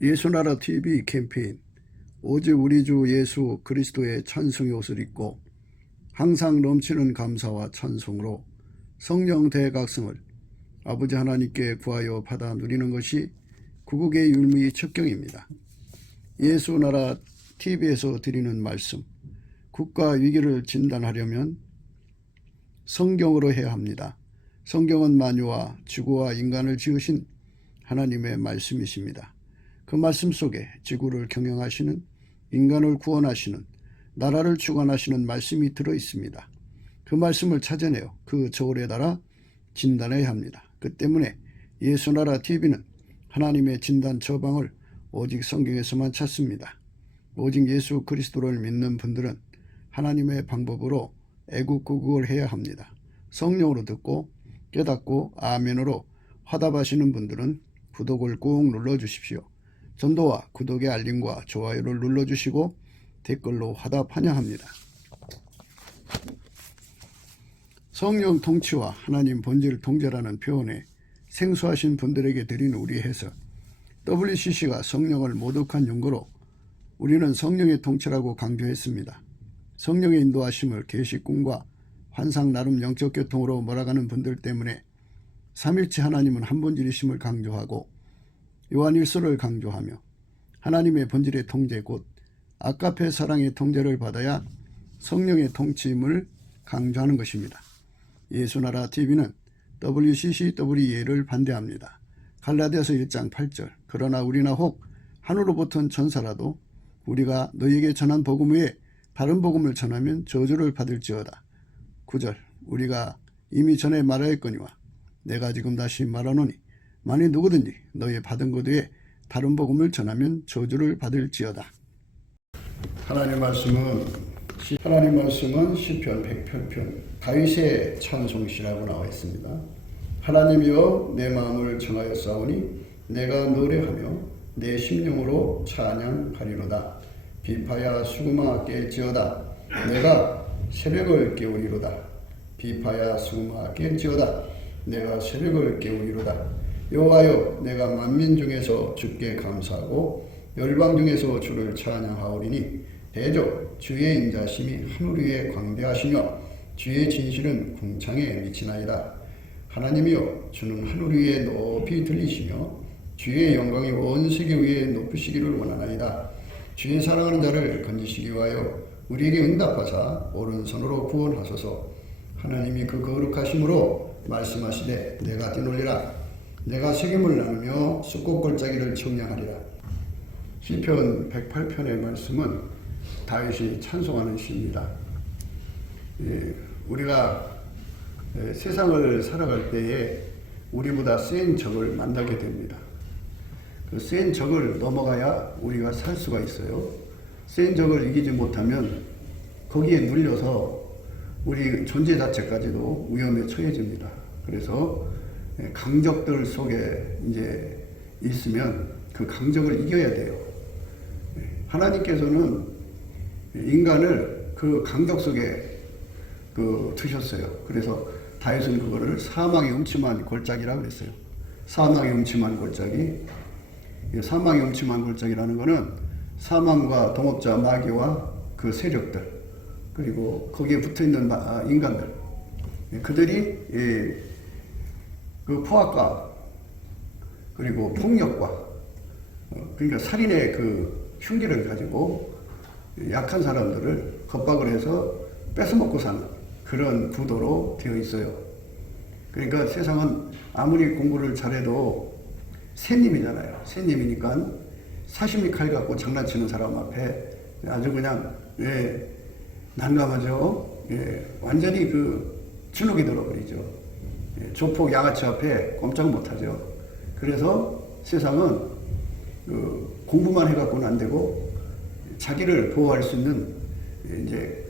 예수나라 TV 캠페인 오직 우리 주 예수 그리스도의 찬송의 옷을 입고 항상 넘치는 감사와 찬송으로 성령 대각성을 아버지 하나님께 구하여 받아 누리는 것이 구국의 율무의 첩경입니다. 예수나라 TV에서 드리는 말씀, 국가 위기를 진단하려면 성경으로 해야 합니다. 성경은 만유와 지구와 인간을 지으신 하나님의 말씀이십니다. 그 말씀 속에 지구를 경영하시는, 인간을 구원하시는, 나라를 주관하시는 말씀이 들어 있습니다. 그 말씀을 찾아내어 그 저울에 달아 진단해야 합니다. 그 때문에 예수나라 TV는 하나님의 진단 처방을 오직 성경에서만 찾습니다. 오직 예수 그리스도를 믿는 분들은 하나님의 방법으로 애국구국을 해야 합니다. 성령으로 듣고 깨닫고 아멘으로 화답하시는 분들은 구독을 꾹 눌러주십시오. 전도와 구독의 알림과 좋아요를 눌러주시고 댓글로 화답하냐 합니다. 성령 통치와 하나님 본질 통제라는 표현에 생소하신 분들에게 드린 우리 해석, WCC가 성령을 모독한 용거로 우리는 성령의 통치라고 강조했습니다. 성령의 인도하심을 계시 꿈과 환상 나름 영적 교통으로 몰아가는 분들 때문에 삼일체 하나님은 한 본질이심을 강조하고 요한일서를 강조하며 하나님의 본질의 통제 곧 아가페 사랑의 통제를 받아야 성령의 통치임을 강조하는 것입니다. 예수나라 TV는 WCCWE를 반대합니다. 갈라디아서 1장 8절 그러나 우리나 혹 하늘로부터 전사라도 우리가 너희에게 전한 복음 외에 다른 복음을 전하면 저주를 받을지어다. 9절 우리가 이미 전에 말하였거니와 내가 지금 다시 말하노니 만일 누구든지 너희 받은 것 외에 다른 복음을 전하면 저주를 받을지어다. 하나님 말씀은 시편 108편 다윗의 찬송시라고 나와 있습니다. 하나님이여 내 마음을 정하여 싸우니 내가 노래하며 내 심령으로 찬양하리로다. 비파야 수구마 깰지어다. 내가 새벽을 깨우리로다. 비파야 수구마 깰지어다. 내가 새벽을 깨우리로다. 여호와여 내가 만민 중에서 주께 감사하고 열방 중에서 주를 찬양하오리니 대저 주의 인자심이 하늘 위에 광대하시며 주의 진실은 궁창에 미치나이다. 하나님이여 주는 하늘 위에 높이 들리시며 주의 영광이 온 세계 위에 높으시기를 원하나이다. 주의 사랑하는 자를 건지시기 위하여 우리에게 응답하사 오른손으로 구원하소서. 하나님이 그 거룩하심으로 말씀하시되 내가 뛰놀리라. 내가 책임을 나누며 숫꽃골짜기를 청량하리라. 시편 108편의 말씀은 다윗이 찬송하는 시입니다. 우리가 세상을 살아갈 때에 우리보다 센 적을 만나게 됩니다. 그 센 적을 넘어가야 우리가 살 수가 있어요. 센 적을 이기지 못하면 거기에 눌려서 우리 존재 자체까지도 위험에 처해집니다. 그래서 강적들 속에 이제 있으면 그 강적을 이겨야 돼요. 하나님께서는 인간을 그 강적 속에 두셨어요. 그래서 다윗은 그거를 사망의 음침한 골짜기라고 그랬어요. 사망의 음침한 골짜기. 사망의 음침한 골짜기라는 거는 사망과 동업자 마귀와 그 세력들 그리고 거기에 붙어있는 인간들 그들이 그 포악과 그리고 폭력과 그러니까 살인의 그 흉기를 가지고 약한 사람들을 겁박을 해서 뺏어먹고 사는 그런 구도로 되어 있어요. 그러니까 세상은 아무리 공부를 잘해도 새님이잖아요. 새님이니까 사시미 칼 갖고 장난치는 사람 앞에 아주 그냥 난감하죠. 완전히 그 주눅이 들어버리죠. 조폭 양아치 앞에 꼼짝 못하죠. 그래서 세상은 공부만 해갖고는 안 되고 자기를 보호할 수 있는 이제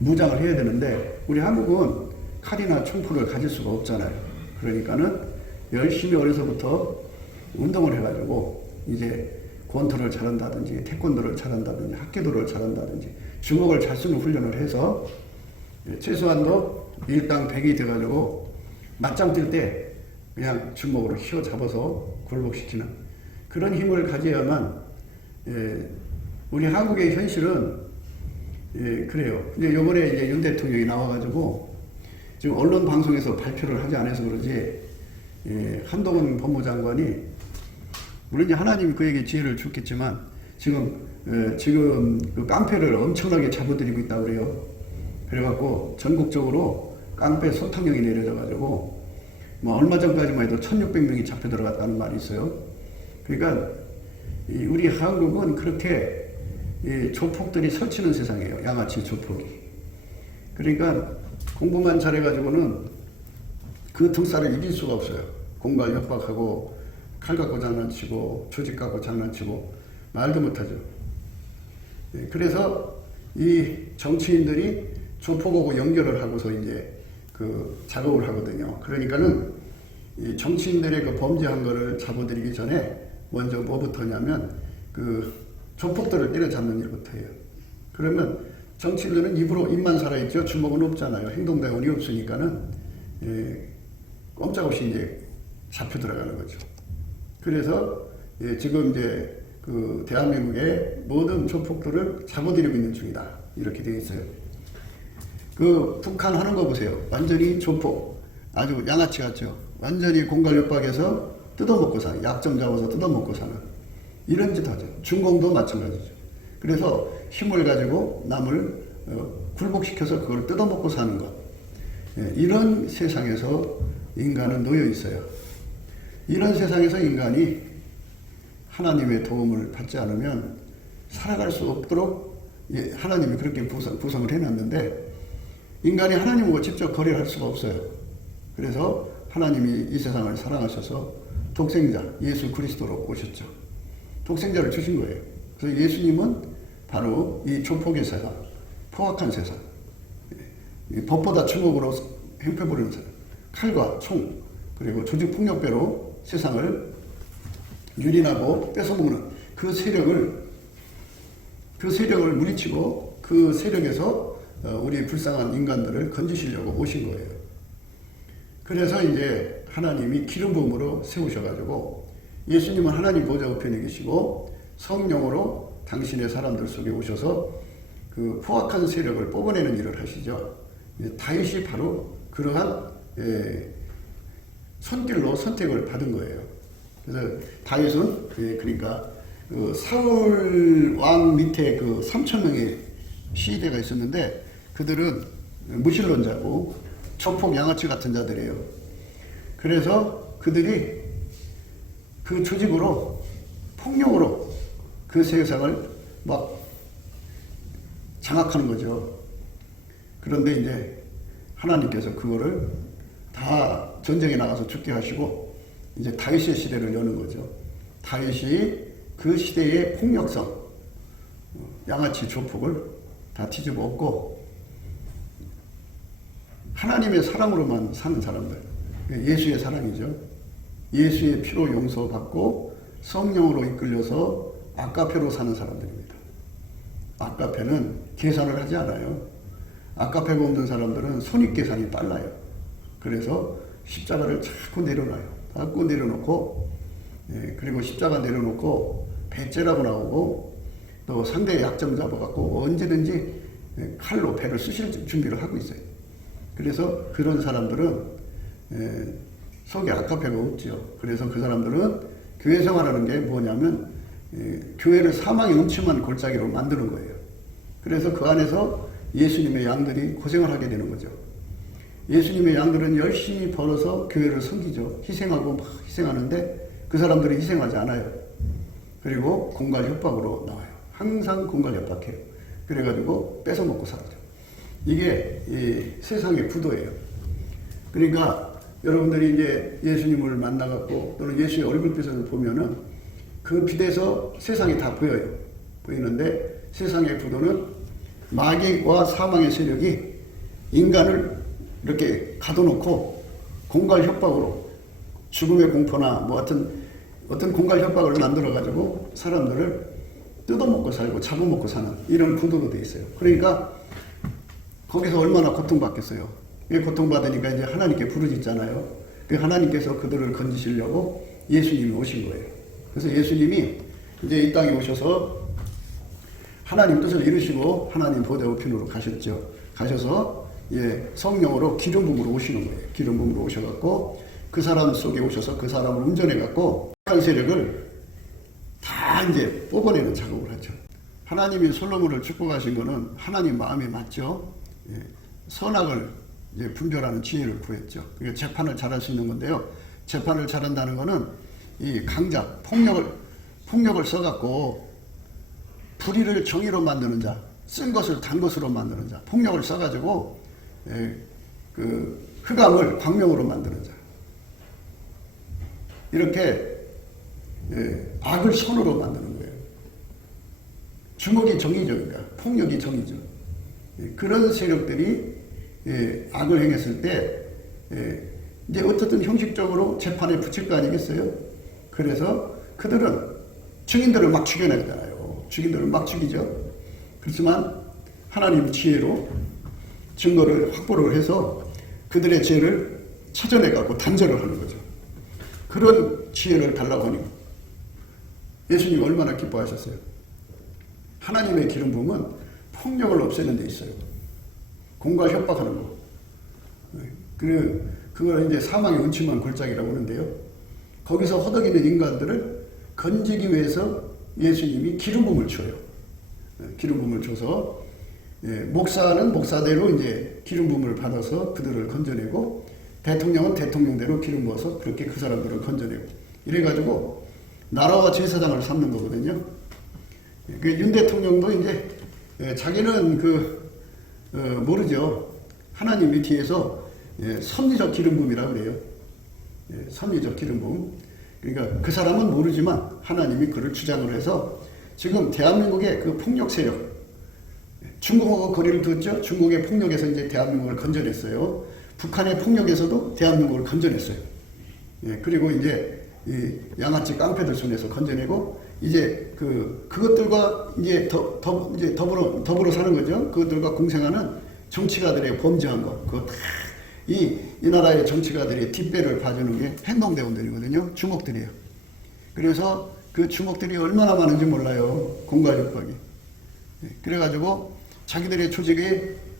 무장을 해야 되는데 우리 한국은 칼이나 총포를 가질 수가 없잖아요. 그러니까는 열심히 어려서부터 운동을 해가지고 이제 권투를 잘한다든지 태권도를 잘한다든지 합기도를 잘한다든지 주먹을 잘 쓰는 훈련을 해서 최소한도 일당 100이 돼가지고 맞짱 뜰 때 그냥 주먹으로 휘어잡아서 굴복시키는 그런 힘을 가져야만 우리 한국의 현실은 그래요. 이제 요번에 이제 윤 대통령이 나와가지고 지금 언론 방송에서 발표를 하지 않아서 그러지 한동훈 법무장관이 물론 이제 하나님이 그에게 지혜를 줬겠지만 지금 그 깡패를 엄청나게 잡아들이고 있다고 그래요. 그래갖고 전국적으로 깡패 소탕령이 내려져가지고 뭐 얼마 전까지만 해도 1600명이 잡혀 들어갔다는 말이 있어요. 그러니까 우리 한국은 그렇게 조폭들이 설치는 세상이에요. 양아치 조폭이. 그러니까 공부만 잘해가지고는 그 등살을 이길 수가 없어요. 공갈 협박하고 칼 갖고 장난치고 조직 갖고 장난치고 말도 못하죠. 그래서 이 정치인들이 조폭하고 연결을 하고서 이제 그 작업을 하거든요. 그러니까는 이 정치인들의 그 범죄한 거를 잡아들이기 전에 먼저 뭐부터 하냐면 그 조폭들을 때려잡는 일부터 해요. 그러면 정치인들은 입만 살아있죠. 주먹은 없잖아요. 행동대원이 없으니까는 꼼짝없이 이제 잡혀 들어가는 거죠. 그래서 지금 이제 그 대한민국의 모든 조폭들을 잡아들이고 있는 중이다. 이렇게 되어 있어요. 그 북한 하는 거 보세요. 완전히 조폭. 아주 양아치 같죠. 완전히 공갈 협박해서 뜯어먹고 사는, 약점 잡아서 뜯어먹고 사는 이런 짓 하죠. 중공도 마찬가지죠. 그래서 힘을 가지고 남을 굴복시켜서 그걸 뜯어먹고 사는 것. 이런 세상에서 인간은 놓여 있어요. 이런 세상에서 인간이 하나님의 도움을 받지 않으면 살아갈 수 없도록 하나님이 그렇게 구성을 해놨는데 인간이 하나님과 직접 거래를 할 수가 없어요. 그래서 하나님이 이 세상을 사랑하셔서 독생자 예수 그리스도로 오셨죠. 독생자를 주신 거예요. 그래서 예수님은 바로 이 조폭의 세상, 포악한 세상, 법보다 주먹으로 행패부리는 세상, 칼과 총 그리고 조직폭력배로 세상을 유린하고 뺏어먹는 그 세력을 물리치고 그 세력에서 우리 불쌍한 인간들을 건지시려고 오신 거예요. 그래서 이제 하나님이 기름 부음으로 세우셔가지고 예수님은 하나님 보좌 우편에 계시고 성령으로 당신의 사람들 속에 오셔서 그 포악한 세력을 뽑아내는 일을 하시죠. 다윗이 바로 그러한 손길로 선택을 받은 거예요. 그래서 다윗은 그러니까 그 사울 왕 밑에 그 3,000명의 시대가 있었는데 그들은 무신론자고 조폭 양아치 같은 자들이에요. 그래서 그들이 그 조직으로 폭력으로 그 세상을 막 장악하는 거죠. 그런데 이제 하나님께서 그거를 다 전쟁에 나가서 죽게 하시고 이제 다윗의 시대를 여는 거죠. 다윗이 그 시대의 폭력성, 양아치 조폭을 다 뒤집어 엎고 하나님의 사랑으로만 사는 사람들, 예수의 사랑이죠. 예수의 피로 용서받고 성령으로 이끌려서 아까페로 사는 사람들입니다. 아까페는 계산을 하지 않아요. 아까페가 없는 사람들은 손익계산이 빨라요. 그래서 십자가를 자꾸 내려놔요. 자꾸 내려놓고 그리고 십자가 내려놓고 배째라고 나오고 또 상대의 약점 잡아갖고 언제든지 칼로 배를 쑤실 준비를 하고 있어요. 그래서 그런 사람들은 속에 아까페가 없죠. 그래서 그 사람들은 교회 생활하는 게 뭐냐면 교회를 사망의 음침한 골짜기로 만드는 거예요. 그래서 그 안에서 예수님의 양들이 고생을 하게 되는 거죠. 예수님의 양들은 열심히 벌어서 교회를 섬기죠. 희생하고 막 희생하는데 그 사람들이 희생하지 않아요. 그리고 공갈 협박으로 나와요. 항상 공갈 협박해요. 그래가지고 뺏어먹고 살죠. 이게 이 세상의 구도예요. 그러니까 여러분들이 이제 예수님을 만나갖고 또는 예수의 얼굴빛을 보면은 그 빛에서 세상이 다 보여요. 보이는데 세상의 구도는 마귀와 사망의 세력이 인간을 이렇게 가둬놓고 공갈 협박으로 죽음의 공포나 뭐 어떤 공갈 협박을 만들어가지고 사람들을 뜯어먹고 살고 잡아먹고 사는 이런 구도로 돼 있어요. 그러니까 거기서 얼마나 고통받겠어요. 고통받으니까 이제 하나님께 부르짖잖아요. 그 하나님께서 그들을 건지시려고 예수님이 오신 거예요. 그래서 예수님이 이제 이 땅에 오셔서 하나님 뜻을 이루시고 하나님 보좌 우편으로 가셨죠. 가셔서 성령으로 기름 부음으로 오시는 거예요. 기름 부음으로 오셔갖고 그 사람 속에 오셔서 그 사람을 운전해갖고 악한 세력을 다 이제 뽑아내는 작업을 하죠. 하나님이 솔로몬을 축복하신 거는 하나님 마음에 맞죠. 선악을 이제 분별하는 지혜를 구했죠. 그게 재판을 잘할 수 있는 건데요. 재판을 잘한다는 거는 이 강자, 폭력을 써갖고 불의를 정의로 만드는 자, 쓴 것을 단 것으로 만드는 자, 폭력을 써가지고 그 흑암을 광명으로 만드는 자, 이렇게 악을 선으로 만드는 거예요. 주먹이 정의죠. 그러니까 폭력이 정의죠. 그런 세력들이 악을 행했을 때 이제 어떻든 형식적으로 재판에 붙일 거 아니겠어요? 그래서 그들은 증인들을 막 죽여내잖아요. 증인들을 막 죽이죠. 그렇지만 하나님 지혜로 증거를 확보를 해서 그들의 죄를 찾아내갖고 단절을 하는 거죠. 그런 지혜를 달라고 하니 예수님이 얼마나 기뻐하셨어요. 하나님의 기름 부음은 폭력을 없애는 데 있어요. 공과 협박하는 거. 그걸 이제 사망의 은침한 골짜기라고 하는데요. 거기서 허덕이는 인간들을 건지기 위해서 예수님이 기름 부음을 줘요. 기름 부음을 줘서 목사는 목사대로 이제 기름 부음을 받아서 그들을 건져내고 대통령은 대통령대로 기름 부어서 그렇게 그 사람들을 건져내고 이래가지고 나라와 제사장을 삼는 거거든요. 그 윤 대통령도 이제 자기는 모르죠. 하나님이 뒤에서 섭리적 기름 부음이라고 그래요. 섭리적 기름 부음. 그러니까 그 사람은 모르지만 하나님이 그를 주장을 해서 지금 대한민국의 그 폭력 세력, 중국하고 거리를 두었죠. 중국의 폭력에서 이제 대한민국을 건져냈어요. 북한의 폭력에서도 대한민국을 건져냈어요. 그리고 이제 이 양아치 깡패들 손에서 건져내고 이제 그것들과 이제 더불어 사는 거죠. 그것들과 공생하는 정치가들의 범죄한 것, 이 나라의 정치가들이 뒷배를 봐주는 게 행동대원들이거든요. 주먹들이에요. 그래서 그 주먹들이 얼마나 많은지 몰라요. 공과 협박이. 그래가지고 자기들의 조직이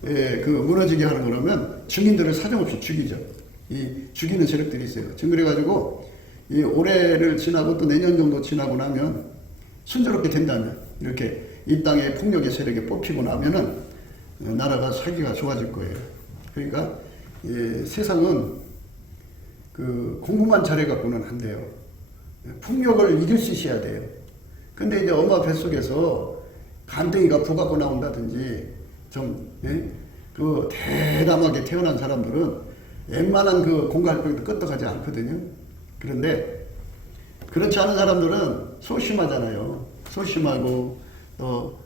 무너지게 하는 거라면 증인들을 사정없이 죽이죠. 이 죽이는 세력들이 있어요. 지금 그래가지고 이 올해를 지나고 또 내년 정도 지나고 나면 순조롭게 된다면 이렇게 이 땅의 폭력의 세력이 뽑히고 나면은 나라가 살기가 좋아질 거예요. 그러니까 세상은 공부만 잘해갖고는 안 돼요. 폭력을 이길 수 있어야 돼요. 근데 이제 엄마 뱃속에서 간땡이가 부갖고 나온다든지 좀 대담하게 태어난 사람들은 웬만한 공갈병도 끄떡하지 않거든요. 그런데 그렇지 않은 사람들은 소심하잖아요. 소심하고 또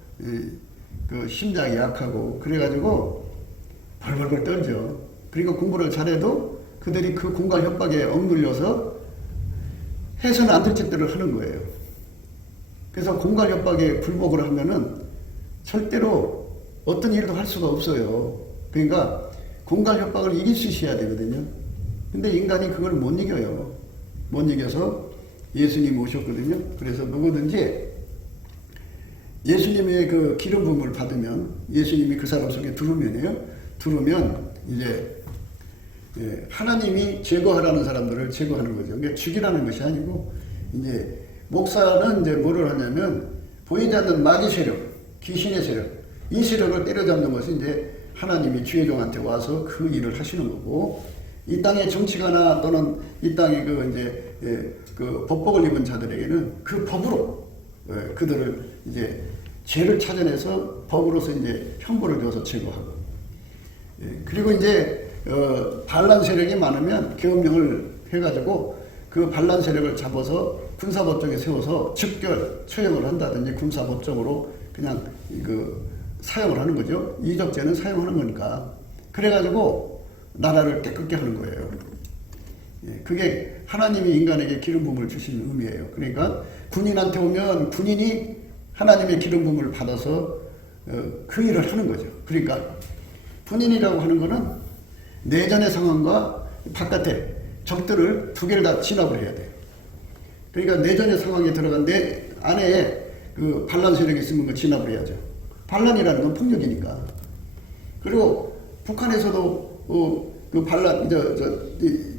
심장이 약하고 그래가지고 벌벌벌 떨죠. 그리고 공부를 잘해도 그들이 그 공갈 협박에 억눌려서 해서는 안 될 짓들을 하는 거예요. 그래서 공갈 협박에 굴복을 하면은 절대로 어떤 일도 할 수가 없어요. 그러니까 공갈 협박을 이길 수 있어야 되거든요. 근데 인간이 그걸 못 이겨요. 못 이겨서 예수님이 오셨거든요. 그래서 누구든지 예수님의 그 기름 부음을 받으면 예수님이 그 사람 속에 들으면 이제 하나님이 제거하라는 사람들을 제거하는 거죠. 그러니까 죽이라는 것이 아니고 이제 목사는 이제 뭐를 하냐면 보이지 않는 마귀 세력, 귀신의 세력, 이 세력을 때려잡는 것이 이제 하나님이 주의 종한테 와서 그 일을 하시는 거고 이 땅의 정치가나 또는 이 땅의 그 법복을 입은 자들에게는 그 법으로 그들을 이제 죄를 찾아내서 법으로서 이제 형벌을 줘서 제거하고 그리고 이제 반란 세력이 많으면 계엄령을 해가지고 그 반란 세력을 잡아서 군사법정에 세워서 즉결 처형을 한다든지 군사법정으로 그냥 사용을 하는 거죠. 이적죄는 사용하는 거니까. 그래가지고 나라를 깨끗게 하는 거예요. 그게 하나님이 인간에게 기름 부음을 주시는 의미예요. 그러니까 군인한테 오면 군인이 하나님의 기름 부음을 받아서 그 일을 하는 거죠. 그러니까 군인이라고 하는 거는 내전의 상황과 바깥에 적들을 두 개를 다 진압을 해야 돼요. 그러니까 내전의 상황에 들어간 내 안에 그 반란 세력이 있으면 그 진압을 해야죠. 반란이라는 건 폭력이니까. 그리고 북한에서도 그 반란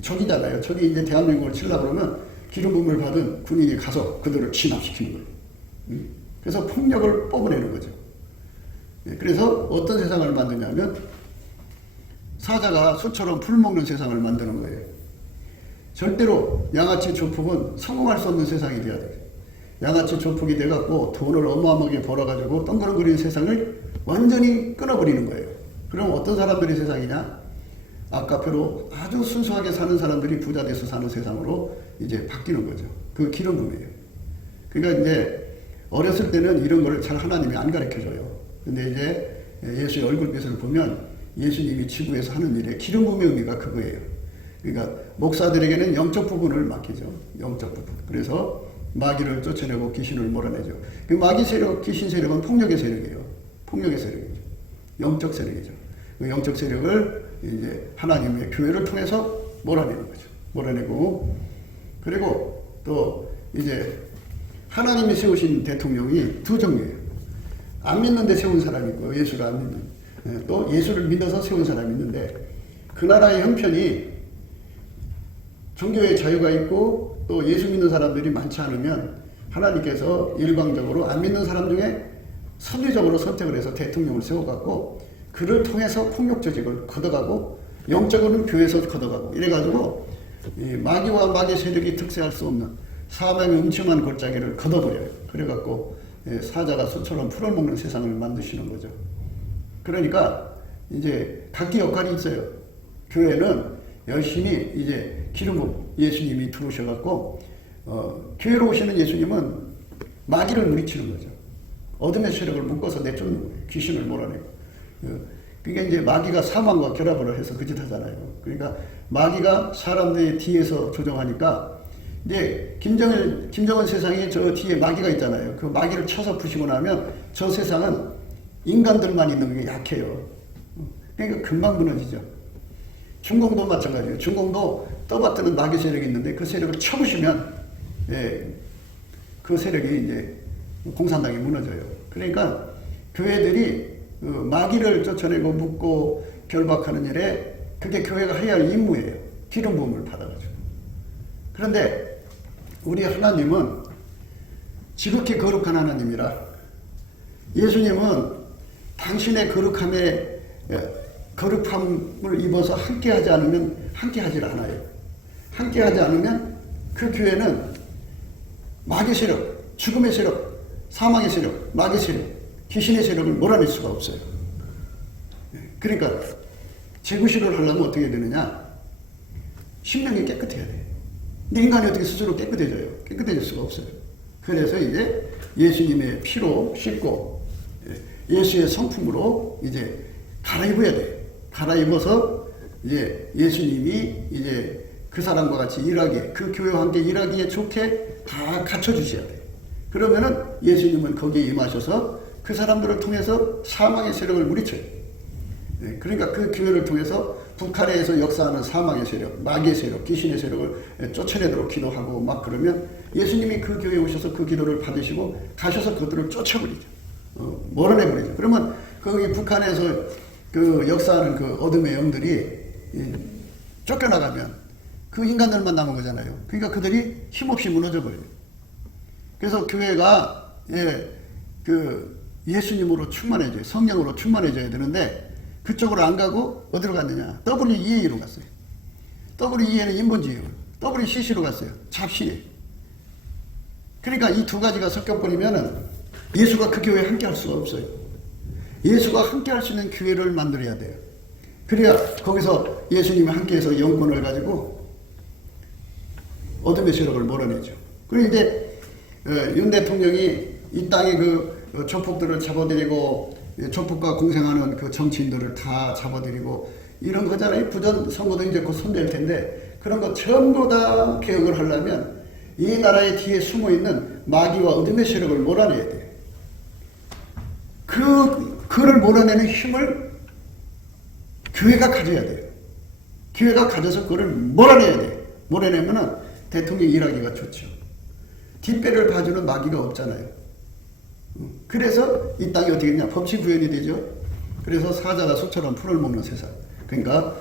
적이잖아요. 적이 이제 대한민국을 치려고 그러면 기름 부음을 받은 군인이 가서 그들을 진압시키는 거예요. 그래서 폭력을 뽑아내는 거죠. 그래서 어떤 세상을 만드냐면 사자가 수처럼 풀 먹는 세상을 만드는 거예요. 절대로 양아치 조폭은 성공할 수 없는 세상이 돼야 돼요. 양아치 조폭이 돼갖고 돈을 어마어마하게 벌어가지고 덩그러거리는 세상을 완전히 끊어버리는 거예요. 그럼 어떤 사람들이 세상이냐? 아까표로 아주 순수하게 사는 사람들이 부자 돼서 사는 세상으로 이제 바뀌는 거죠. 그 기름 부음이에요. 그러니까 이제 어렸을 때는 이런 걸 잘 하나님이 안 가르쳐줘요. 근데 이제 예수의 얼굴빛을 보면 예수님이 지구에서 하는 일에 기름 부음의 의미가 그거예요. 그러니까 목사들에게는 영적 부분을 맡기죠. 영적 부분. 그래서 마귀를 쫓아내고 귀신을 몰아내죠. 그 마귀 세력, 귀신 세력은 폭력의 세력이에요. 폭력의 세력이죠. 영적 세력이죠. 그 영적 세력을 이제 하나님의 교회를 통해서 몰아내는 거죠. 몰아내고, 그리고 또 이제 하나님이 세우신 대통령이 두 종류예요. 안 믿는데 세운 사람이 있고, 예수를 안 믿는, 또 예수를 믿어서 세운 사람이 있는데, 그 나라의 형편이 종교의 자유가 있고 또 예수 믿는 사람들이 많지 않으면 하나님께서 일방적으로 안 믿는 사람 중에 선의적으로 선택을 해서 대통령을 세워갖고 그를 통해서 폭력 조직을 걷어가고 영적으로는 교회에서 걷어가고 이래가지고 이 마귀와 마귀 세력이 특세할 수 없는 사망의 음침한 골짜기를 걷어버려요. 그래갖고 사자가 수처럼 풀어먹는 세상을 만드시는 거죠. 그러니까 이제 각기 역할이 있어요. 교회는 열심히 이제 기름 부음 예수님이 들어오셔갖고 교회로 오시는 예수님은 마귀를 물리치는 거죠. 어둠의 세력을 묶어서 내쫓는 거예요. 귀신을 몰아내고. 그게 이제 마귀가 사망과 결합을 해서 그 짓 하잖아요. 그러니까 마귀가 사람들의 뒤에서 조정하니까 이제 김정은 세상에 저 뒤에 마귀가 있잖아요. 그 마귀를 쳐서 부시고 나면 저 세상은 인간들만 있는 게 약해요. 그러니까 금방 무너지죠. 중공도 마찬가지예요. 중공도 떠받드는 마귀 세력이 있는데 그 세력을 쳐부시면 그 세력이 이제 공산당이 무너져요. 그러니까 교회들이 그 마귀를 쫓아내고 묶고 결박하는 일에 그게 교회가 해야 할 임무예요. 기름 부음을 받아가지고. 그런데 우리 하나님은 지극히 거룩한 하나님이라 예수님은 당신의 거룩함을 입어서 함께하지 않으면 함께하지 않아요. 함께하지 않으면 그 교회는 마귀 세력, 죽음의 세력, 사망의 세력, 마귀 세력, 귀신의 세력을 몰아낼 수가 없어요. 그러니까 재구실을 하려면 어떻게 되느냐? 심령이 깨끗해야 돼. 근데 인간이 어떻게 스스로 깨끗해져요? 깨끗해질 수가 없어요. 그래서 이제 예수님의 피로 씻고 예수의 성품으로 이제 갈아입어야 돼. 갈아입어서 이제 예수님이 이제 그 사람과 같이 일하기에, 그 교회와 함께 일하기에 좋게 다 갖춰주셔야 돼. 그러면은 예수님은 거기에 임하셔서 그 사람들을 통해서 사망의 세력을 물리쳐요. 그러니까 그 교회를 통해서 북한에서 역사하는 사망의 세력, 마귀의 세력, 귀신의 세력을 쫓아내도록 기도하고 막 그러면 예수님이 그 교회에 오셔서 그 기도를 받으시고 가셔서 그들을 쫓아버리죠. 몰아내버리죠. 그러면 거기 북한에서 그 역사하는 그 어둠의 영들이 쫓겨나가면 그 인간들만 남은 거잖아요. 그러니까 그들이 힘없이 무너져 버려요. 그래서 교회가 그 예수님으로 충만해져요. 성령으로 충만해져야 되는데 그쪽으로 안 가고 어디로 갔느냐? WEA로 갔어요. WEA는 인본주의, WCC로 갔어요. 잡신이에요. 그러니까 이 두 가지가 섞여버리면은 예수가 그 교회에 함께 할 수가 없어요. 예수가 함께 할 수 있는 교회를 만들어야 돼요. 그래야 거기서 예수님이 함께해서 영권을 가지고 어둠의 세력을 몰아내죠. 그리고 이제 윤 대통령이 이 땅에 그 조폭들을 잡아들이고 조폭과 공생하는 그 정치인들을 다 잡아들이고 이런 거잖아요. 부전 선거도 이제 곧 선대할 텐데 그런 거 전부 다 개혁을 하려면 이 나라의 뒤에 숨어있는 마귀와 어둠의 세력을 몰아내야 돼요. 그를 몰아내는 힘을 교회가 가져야 돼요. 교회가 가져서 그를 몰아내야 돼요. 몰아내면은 대통령이 일하기가 좋죠. 뒷배를 봐주는 마귀가 없잖아요. 그래서 이 땅이 어떻게 됐냐? 법치 구현이 되죠. 그래서 사자가 소처럼 풀을 먹는 세상. 그러니까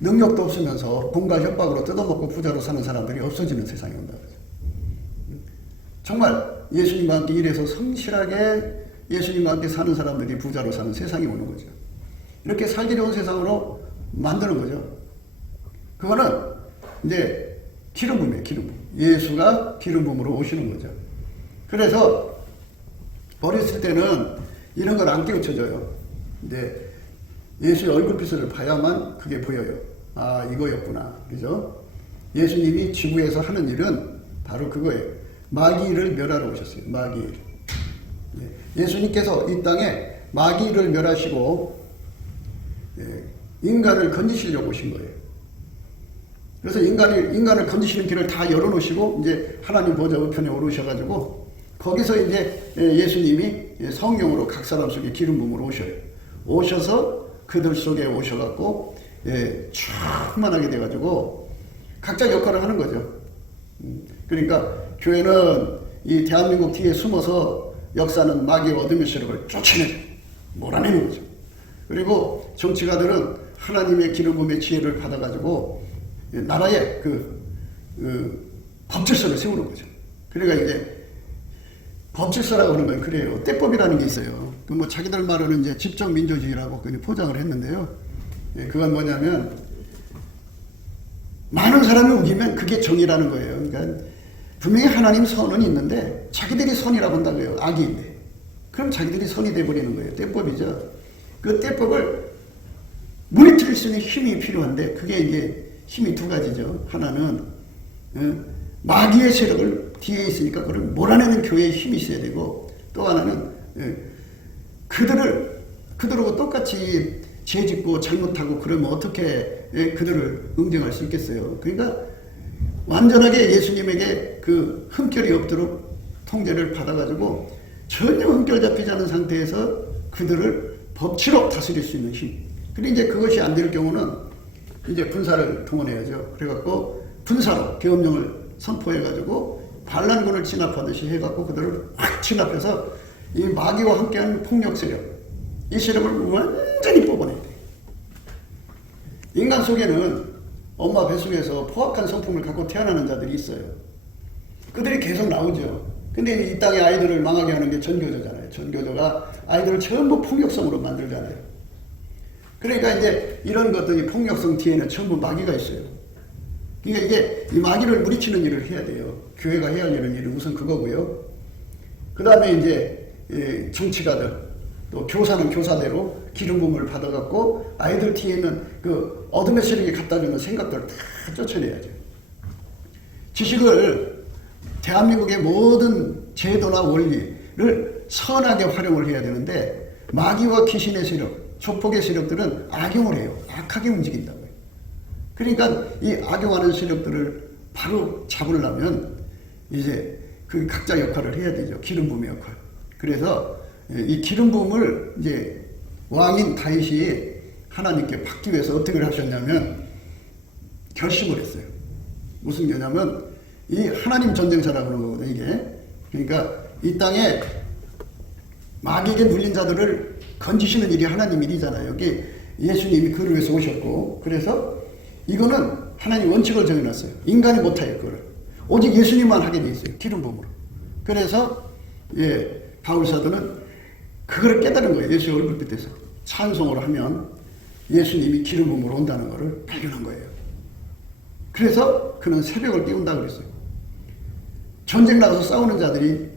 능력도 없으면서 공갈 협박으로 뜯어먹고 부자로 사는 사람들이 없어지는 세상이 온다. 정말 예수님과 함께 일해서 성실하게 예수님과 함께 사는 사람들이 부자로 사는 세상이 오는 거죠. 이렇게 살기 좋은 세상으로 만드는 거죠. 그거는 이제 기름붐이에요. 기름붐. 예수가 기름붐으로 오시는 거죠. 그래서 어렸을 때는 이런 걸 안 깨우쳐져요. 근데 예수의 얼굴빛을 봐야만 그게 보여요. 아, 이거였구나. 그죠? 예수님이 지구에서 하는 일은 바로 그거예요. 마귀를 멸하러 오셨어요. 마귀. 예수님께서 이 땅에 마귀를 멸하시고 인간을 건지시려고 오신 거예요. 그래서 인간을 건지시는 길을 다 열어놓으시고 이제 하나님 보좌 우편에 오르셔가지고 거기서 이제 예수님이 성령으로 각 사람 속에 기름 부음으로 오셔요. 오셔서 그들 속에 오셔갖고 충만하게 돼가지고 각자 역할을 하는 거죠. 그러니까 교회는 이 대한민국 뒤에 숨어서 역사는 마귀와 어둠의 세력을 쫓아내고 몰아내는 거죠. 그리고 정치가들은 하나님의 기름 부음의 지혜를 받아가지고 나라의 법질서를 세우는 거죠. 그러니까 이제 법질서라고 하는 건 그래요. 때법이라는 게 있어요. 뭐 자기들 말로는 이제 집정 민주주의라고 포장을 했는데요. 그건 뭐냐면 많은 사람을 우기면 그게 정의라는 거예요. 그러니까 분명히 하나님 선은 있는데 자기들이 선이라고 한다고요. 악인데. 그럼 자기들이 선이 돼버리는 거예요. 때법이죠. 그 때법을 무너뜨릴 수 있는 힘이 필요한데 그게 이제 힘이 두 가지죠. 하나는 마귀의 세력을 뒤에 있으니까 그걸 몰아내는 교회의 힘이 있어야 되고 또 하나는 그들하고 똑같이 죄짓고 잘못하고 그러면 어떻게 그들을 응징할 수 있겠어요. 그러니까 완전하게 예수님에게 그 흠결이 없도록 통제를 받아가지고 전혀 흠결 잡히지 않은 상태에서 그들을 법치로 다스릴 수 있는 힘. 근데 이제 그것이 안 될 경우는 이제 군사를 동원해야죠. 그래갖고 분사로 계엄령을 선포해가지고 반란군을 진압하듯이 해갖고 그들을 확 진압해서 이 마귀와 함께하는 폭력 세력, 이 세력을 완전히 뽑아내야 돼. 인간 속에는 엄마 뱃속에서 포악한 성품을 갖고 태어나는 자들이 있어요. 그들이 계속 나오죠. 근데 이 땅의 아이들을 망하게 하는 게 전교조잖아요. 전교조가 아이들을 전부 폭력성으로 만들잖아요. 그러니까 이제 이런 것들이 폭력성 뒤에는 전부 마귀가 있어요. 그러니까 이게 이 마귀를 물리치는 일을 해야 돼요. 교회가 해야 하는 일은 우선 그거고요. 그 다음에 이제 정치가들, 또 교사는 교사대로 기름 부음을 받아갖고 아이들 뒤에 있는 그 어둠의 세력이 갖다주는 생각들을 다 쫓아내야죠. 지식을 대한민국의 모든 제도나 원리를 선하게 활용을 해야 되는데 마귀와 귀신의 세력, 조폭의 세력들은 악용을 해요. 악하게 움직인다고요. 그러니까 이 악용하는 세력들을 바로 잡으려면 이제 그 각자 역할을 해야 되죠. 기름 부음의 역할. 그래서 이 기름 부음을 이제 왕인 다윗이 하나님께 받기 위해서 어떻게 하셨냐면 결심을 했어요. 무슨 게냐면 이 하나님 전쟁사라고 하는 거거든요. 이게. 그러니까 이 땅에 마귀에게 눌린 자들을 건지시는 일이 하나님 일이잖아요. 여기 예수님이 그를 위해서 오셨고 그래서 이거는 하나님 원칙을 정해놨어요. 인간이 못해요. 그걸. 오직 예수님만 하게 돼 있어요. 기름 부음으로. 그래서 바울 사도는 그걸 깨달은 거예요. 예수의 얼굴빛에서. 찬송을 하면 예수님이 기름 부음으로 온다는 것을 발견한 거예요. 그래서 그는 새벽을 띄운다고 그랬어요. 전쟁 나가서 싸우는 자들이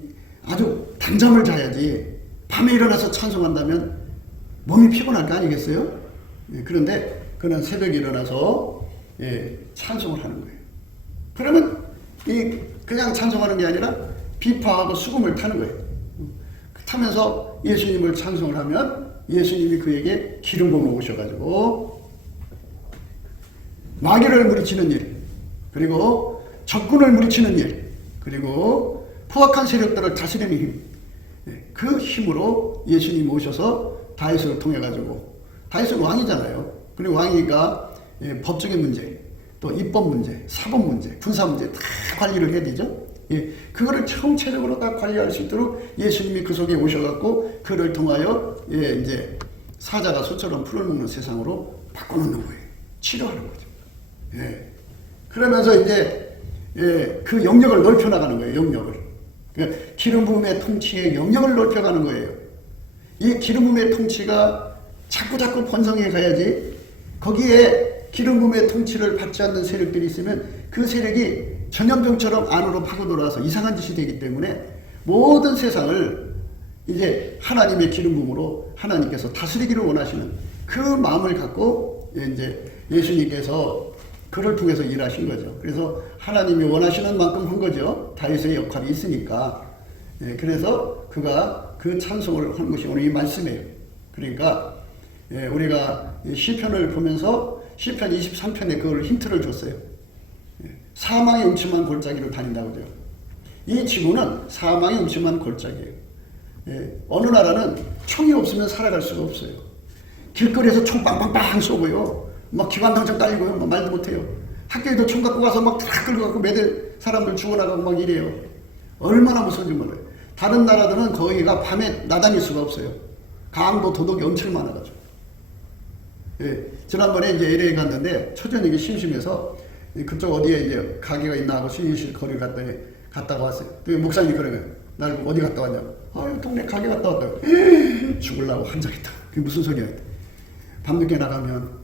아주 단잠을 자야지 밤에 일어나서 찬송한다면 몸이 피곤할 거 아니겠어요? 그런데 그는 새벽에 일어나서 찬송을 하는 거예요. 그러면 그냥 찬송하는 게 아니라 비파하고 수금을 타는 거예요. 타면서 예수님을 찬송을 하면 예수님이 그에게 기름 부음을 오셔가지고 마귀를 물리치는 일, 그리고 적군을 물리치는 일, 그리고 포악한 세력들을 다스리는 힘, 그 힘으로 예수님이 오셔서 다윗을 통해 가지고 다윗은 왕이잖아요. 그리고 왕이니까 법적인 문제, 또 입법 문제, 사법 문제, 군사 문제 다 관리를 해야 되죠. 예, 그거를 총체적으로 다 관리할 수 있도록 예수님이 그 속에 오셔갖고 그를 통하여 예, 이제 사자가 소처럼 풀어먹는 세상으로 바꿔놓는 거예요. 치료하는 거죠. 예. 그러면서 이제 예, 그 영역을 넓혀나가는 거예요. 영역을. 그러니까 기름 부음의 통치의 영역을 넓혀가는 거예요. 이 기름 부음의 통치가 자꾸 번성해 가야지 거기에 기름 부음의 통치를 받지 않는 세력들이 있으면 그 세력이 전염병처럼 안으로 파고들어와서 이상한 짓이 되기 때문에 모든 세상을 이제 하나님의 기름 부음으로 하나님께서 다스리기를 원하시는 그 마음을 갖고 이제 예수님께서 그를 통해서 일하신 거죠. 그래서 하나님이 원하시는 만큼 한 거죠. 다윗의 역할이 있으니까. 예, 그래서 그가 그 찬송을 한 것이 오늘 이 말씀이에요. 그러니까 예, 우리가 시편을 보면서 시편 23편에 그걸 힌트를 줬어요. 예, 사망의 음침한 골짜기로 다닌다고 그래요. 이 지구는 사망의 음침한 골짜기예요. 예, 어느 나라는 총이 없으면 살아갈 수가 없어요. 길거리에서 총 빵빵빵 쏘고요. 막 기관당장 딸리고요. 막 말도 못해요. 학교에도 총 갖고 가서 막 다 끌고 가고 매들 사람들 죽어나가고 막 이래요. 얼마나 무서운지 몰라요. 다른 나라들은 거기가 밤에 나다닐 수가 없어요. 강도 도둑이 엄청 많아가지고. 예, 지난번에 이제 LA 갔는데 초저녁에 심심해서 그쪽 어디에 이제 가게가 있나 하고 수의실 거리를 갔다가 왔어요. 또 목사님이 그러면 날 어디 갔다 왔냐고. 아유 동네 가게 갔다 왔다고. 죽으려고 한장했다. 그게 무슨 소리야. 밤늦게 나가면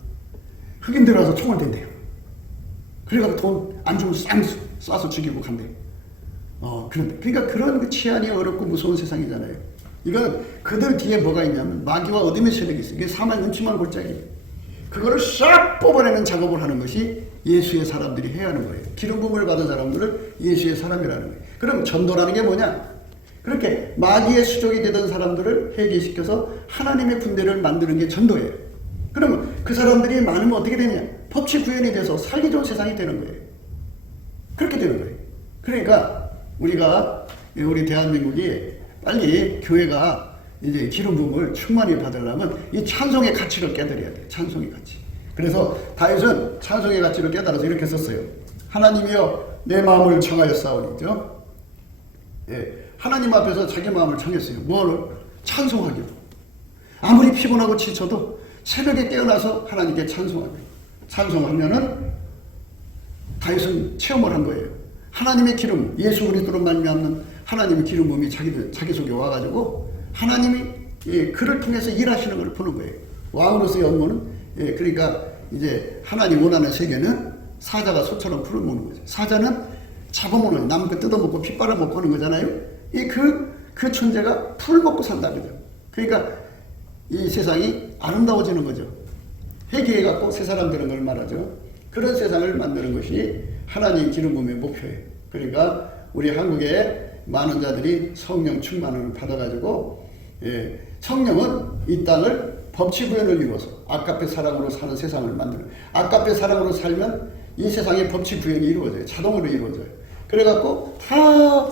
흑인들 와서 총을 댄대요. 그래가지고 돈 안 주면 쏴서 죽이고 간대. 그런데 그러니까 그런 그 치안이 어렵고 무서운 세상이잖아요. 이건 그들 뒤에 뭐가 있냐면 마귀와 어둠의 세력이 있어요. 이게 사망의 음침한 골짜기. 그거를 싹 뽑아내는 작업을 하는 것이 예수의 사람들이 해야 하는 거예요. 기름 부음을 받은 사람들을 예수의 사람이라는 거예요. 그럼 전도라는 게 뭐냐? 그렇게 마귀의 수족이 되던 사람들을 회개시켜서 하나님의 군대를 만드는 게 전도예요. 그러면 그 사람들이 많으면 어떻게 되냐? 법치 구현이 돼서 살기 좋은 세상이 되는 거예요. 그렇게 되는 거예요. 그러니까 우리 대한민국이 빨리 교회가 이제 기름 부음을 충만히 받으려면 이 찬송의 가치를 깨달아야 돼요. 찬송의 가치. 그래서 다윗은 찬송의 가치를 깨달아서 이렇게 썼어요. 하나님이여 내 마음을 청하였사오니죠. 예, 하나님 앞에서 자기 마음을 청했어요. 뭐를? 찬송하기로. 아무리 피곤하고 지쳐도 새벽에 깨어나서 하나님께 찬송하고요. 찬송하면은 다윗은 체험을 한 거예요. 하나님의 기름, 예수 그리스도로 말미암는 하나님의 기름 부음이 자기 속에 와가지고 하나님이 그를 통해서 일하시는 걸 보는 거예요. 왕으로서의 업무는 그러니까 이제 하나님 원하는 세계는 사자가 소처럼 풀어먹는 거죠. 사자는 잡아먹는 남은 거 뜯어먹고 피 빨아먹고 하는 거잖아요. 그 존재가 풀 먹고 산다 그죠. 그러니까 이 세상이 아름다워지는 거죠. 회개해갖고 새 사람 되는 걸 말하죠. 그런 세상을 만드는 것이 하나님 기름 부음의 목표예요. 그러니까 우리 한국의 많은 자들이 성령 충만을 받아가지고 성령은 이 땅을 법치 구현을 이루어서 아깝게 사랑으로 사는 세상을 만드는. 아깝게 사랑으로 살면 이 세상의 법치 구현이 이루어져요. 자동으로 이루어져요. 그래갖고 다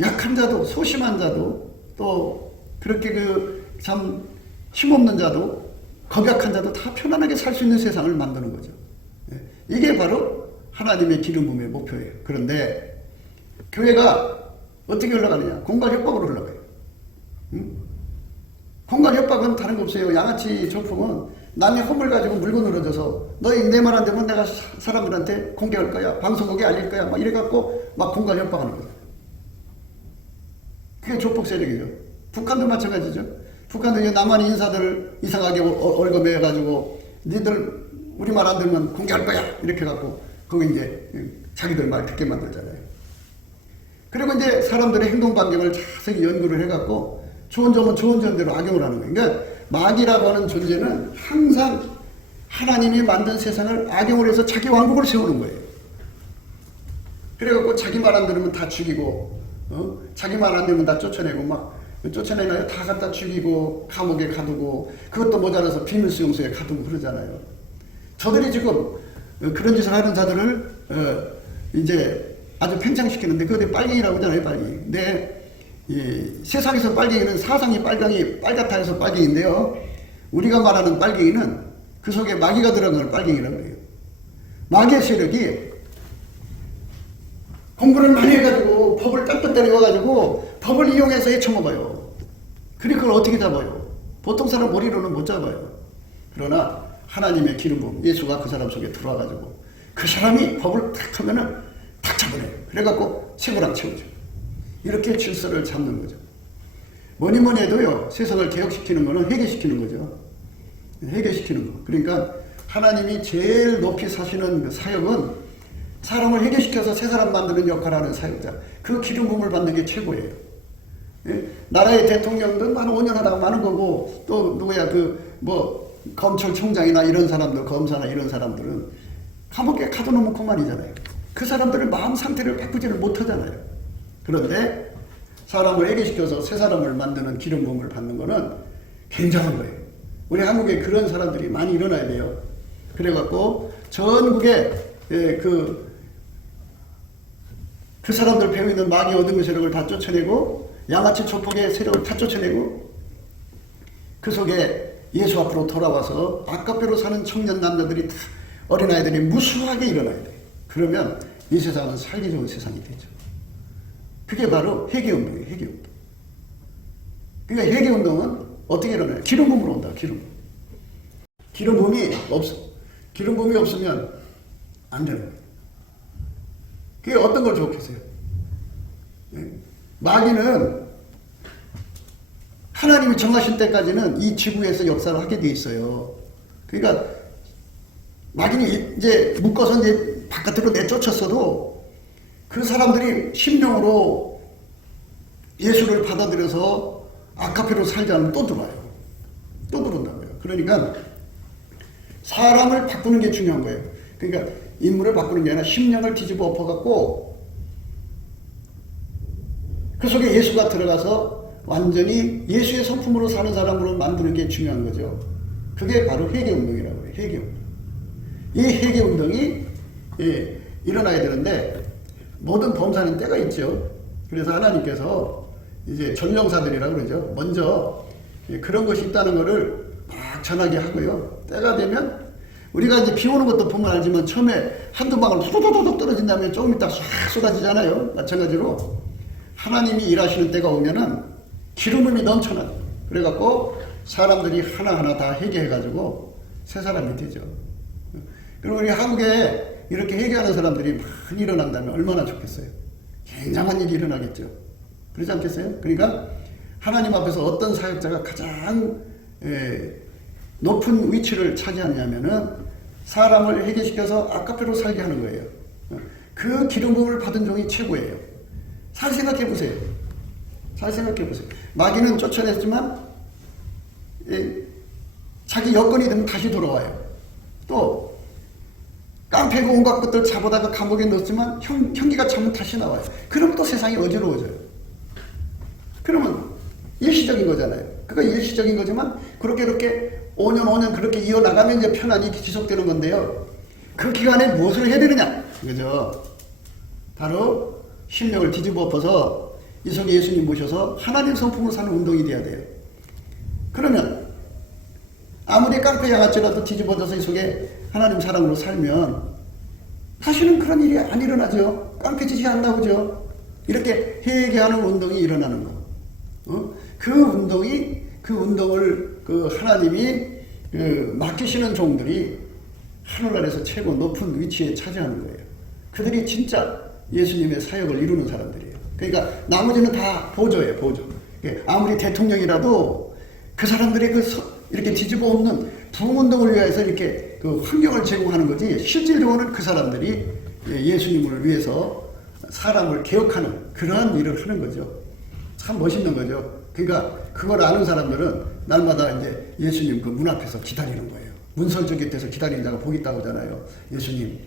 약한 자도 소심한 자도 또 그렇게 참 힘없는 자도 겁약한 자도 다 편안하게 살 수 있는 세상을 만드는 거죠. 이게 바로 하나님의 기름 부음의 목표예요. 그런데 교회가 어떻게 흘러가느냐? 공간 협박으로 흘러가요. 공간 협박은 다른 거 없어요. 양아치 조품은 남의 허물 가지고 물건을 얻어서 너희 내 말 안 되면 내가 사람들한테 공개할 거야. 방송국에 알릴 거야. 막 이래갖고 막 공간 협박하는 거예요. 그게 조폭 세력이죠. 북한도 마찬가지죠. 북한도 이제 남한의 인사들을 이상하게 얼거매가지고 니들 우리 말 안 들으면 공개할 거야 이렇게 해갖고 거기 이제 자기들 말 듣게 만들잖아요. 그리고 이제 사람들의 행동 반경을 자세히 연구를 해갖고 좋은 점은 좋은 점대로 악용을 하는 거예요. 그러니까 마귀라고 하는 존재는 항상 하나님이 만든 세상을 악용을 해서 자기 왕국을 세우는 거예요. 그래갖고 자기 말 안 들으면 다 죽이고 자기 말 안 들으면 다 쫓아내고 막 쫓아내나요? 다 갖다 죽이고 감옥에 가두고 그것도 모자라서 비밀수용소에 가두고 그러잖아요. 저들이 지금 그런 짓을 하는 자들을 이제 아주 팽창시키는데 그것이 빨갱이라고 하잖아요. 빨갱이. 근데 세상에서 빨갱이는 사상이 빨갛다 해서 빨갱이인데요. 우리가 말하는 빨갱이는 그 속에 마귀가 들어간 걸 빨갱이라고 해요. 마귀의 세력이 공부를 많이 해가지고 법을 딴딴 외워가지고 법을 이용해서 헤쳐먹어요. 그리고 그걸 어떻게 잡아요? 보통 사람 머리로는 못 잡아요. 그러나 하나님의 기름 부음, 예수가 그 사람 속에 들어와가지고 그 사람이 법을 탁 하면은 탁 잡아내요. 그래갖고 최고랑 채우죠. 이렇게 질서를 잡는 거죠. 뭐니 해도요, 세상을 개혁시키는 거는 회개시키는 거죠. 회개시키는 거. 그러니까 하나님이 제일 높이 사시는 그 사역은 사람을 회개시켜서 새 사람 만드는 역할을 하는 사역자. 그 기름 부음을 받는 게 최고예요. 예? 나라의 대통령도 만 5년 하다가 많은 거고, 또 누구야, 검찰총장이나 이런 사람들, 검사나 이런 사람들은 감옥에 가둬놓으면 그만이잖아요. 그 사람들의 마음 상태를 바꾸지를 못하잖아요. 그런데 사람을 회개시켜서 새 사람을 만드는 기름 부음을 받는 거는 굉장한 거예요. 우리 한국에 그런 사람들이 많이 일어나야 돼요. 그래갖고 전국에 그 사람들 배우 있는 마귀 어둠의 세력을 다 쫓아내고 양아치 조폭의 세력을 다 쫓아내고 그 속에 예수 앞으로 돌아와서 아까뼈로 사는 청년 남자들이 어린아이들이 무수하게 일어나야 돼요. 그러면 이 세상은 살기 좋은 세상이 되죠. 그게 바로 회개운동이에요. 회개운동. 그러니까 회개운동은 어떻게 일어나요? 기름 부음으로 온다. 기름 부음. 기름 부음이 없어. 기름 부음이 없으면 안 되는 거예요. 그게 어떤 걸 좋겠어요? 마귀는 하나님이 정하신 때까지는 이 지구에서 역사를 하게 돼 있어요. 그러니까 마귀는 이제 묶어서 이제 바깥으로 내쫓았어도 그 사람들이 심령으로 예수를 받아들여서 아카페로 살지 않으면 또 들어와요. 또 들어온다고요. 그러니까 사람을 바꾸는 게 중요한 거예요. 그러니까 인물을 바꾸는 게 아니라 심령을 뒤집어 엎어갖고 그 속에 예수가 들어가서 완전히 예수의 성품으로 사는 사람으로 만드는 게 중요한 거죠. 그게 바로 회개운동이라고 해요. 회개운동. 이 회개운동이 일어나야 되는데 모든 범사는 때가 있죠. 그래서 하나님께서 이제 전령사들이라고 그러죠. 먼저 그런 것이 있다는 것을 막 전하게 하고요. 때가 되면 우리가 이제 비 오는 것도 보면 알지만 처음에 한두 방울 후두두둑 떨어진 다음에 조금 있다가 싹 쏟아지잖아요. 마찬가지로 하나님이 일하시는 때가 오면은 기름음이 넘쳐나요. 그래갖고 사람들이 하나하나 다 회개해가지고 새 사람이 되죠. 그럼 우리 한국에 이렇게 회개하는 사람들이 많이 일어난다면 얼마나 좋겠어요. 굉장한 일이 일어나겠죠. 그러지 않겠어요? 그러니까 하나님 앞에서 어떤 사역자가 가장 높은 위치를 차지하냐면은 사람을 회개시켜서 아카페로 살게 하는 거예요. 그 기름 부음을 받은 종이 최고예요. 잘 생각해 보세요. 잘 생각해 보세요. 마귀는 쫓아냈지만 자기 여건이 되면 다시 돌아와요. 또 깡패고 온갖 것들 잡아다가 감옥에 넣었지만 형기가 차면 다시 나와요. 그럼 또 세상이 어지러워져요. 그러면 일시적인 거잖아요. 그거 일시적인 거지만 그렇게 5년 그렇게 이어나가면 이제 편안히 지속되는 건데요. 그 기간에 무엇을 해야 되느냐? 그죠? 바로 심령을 뒤집어 엎어서 이 속에 예수님 모셔서 하나님 성품으로 사는 운동이 돼야 돼요. 그러면 아무리 깡패 양아치라도 뒤집어져서 이 속에 하나님 사랑으로 살면 다시는 그런 일이 안 일어나죠. 깡패 짓이 안 나오죠. 이렇게 회개하는 운동이 일어나는 거. 그 운동을 하나님이 맡기시는 종들이 하늘나라에서 최고 높은 위치에 차지하는 거예요. 그들이 진짜 예수님의 사역을 이루는 사람들이에요. 그러니까 나머지는 다 보조예요, 보조. 아무리 대통령이라도 그 사람들의 이렇게 뒤집어 엎는 부흥운동을 위해서 이렇게 그 환경을 제공하는 거지, 실질적으로는 그 사람들이 예수님을 위해서 사람을 개혁하는 그러한 일을 하는 거죠. 참 멋있는 거죠. 그러니까 그걸 아는 사람들은 날마다 이제 예수님 그 문 앞에서 기다리는 거예요. 문설주 곁에서 기다리는 자가 복이 있다고 하잖아요. 예수님,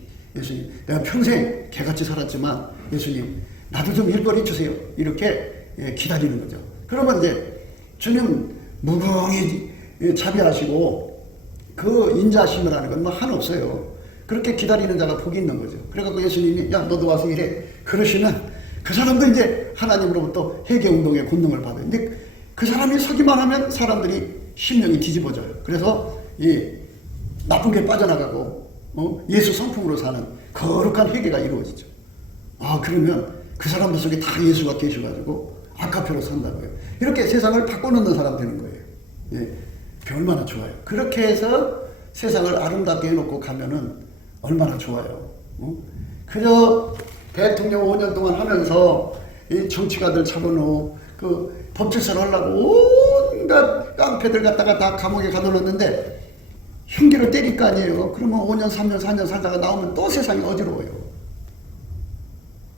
내가 평생 개같이 살았지만 예수님, 나도 좀 일거리 주세요. 이렇게 기다리는 거죠. 그러면 이제 주님 무궁히 자비하시고 그 인자하심을 하는 건 뭐 한없어요. 그렇게 기다리는 자가 복이 있는 거죠. 그래갖고 예수님이 야 너도 와서 일해. 그러시면 그 사람도 이제 하나님으로부터 회개운동의 권능을 받아요. 근데 그 사람이 서기만 하면 사람들이 심령이 뒤집어져요. 그래서 이 나쁜 게 빠져나가고 예수 성품으로 사는 거룩한 회개가 이루어지죠. 그러니까 하나님께서 이 회개운동을 그러면 그 사람들 속에 다 예수가 계셔가지고 아카페로 산다고요. 이렇게 세상을 바꿔놓는 사람 되는 거예요. 예, 얼마나 좋아요. 그렇게 해서 세상을 아름답게 해놓고 가면은 얼마나 좋아요. 그저 대통령 5년 동안 하면서 이 정치가들 잡아놓고 그 법질서를 하려고 온갖 깡패들 갖다가 다 감옥에 가둬놓는데 흉기를 때릴 거 아니에요. 그러면 5년, 3년, 4년 살다가 나오면 또 세상이 어지러워요.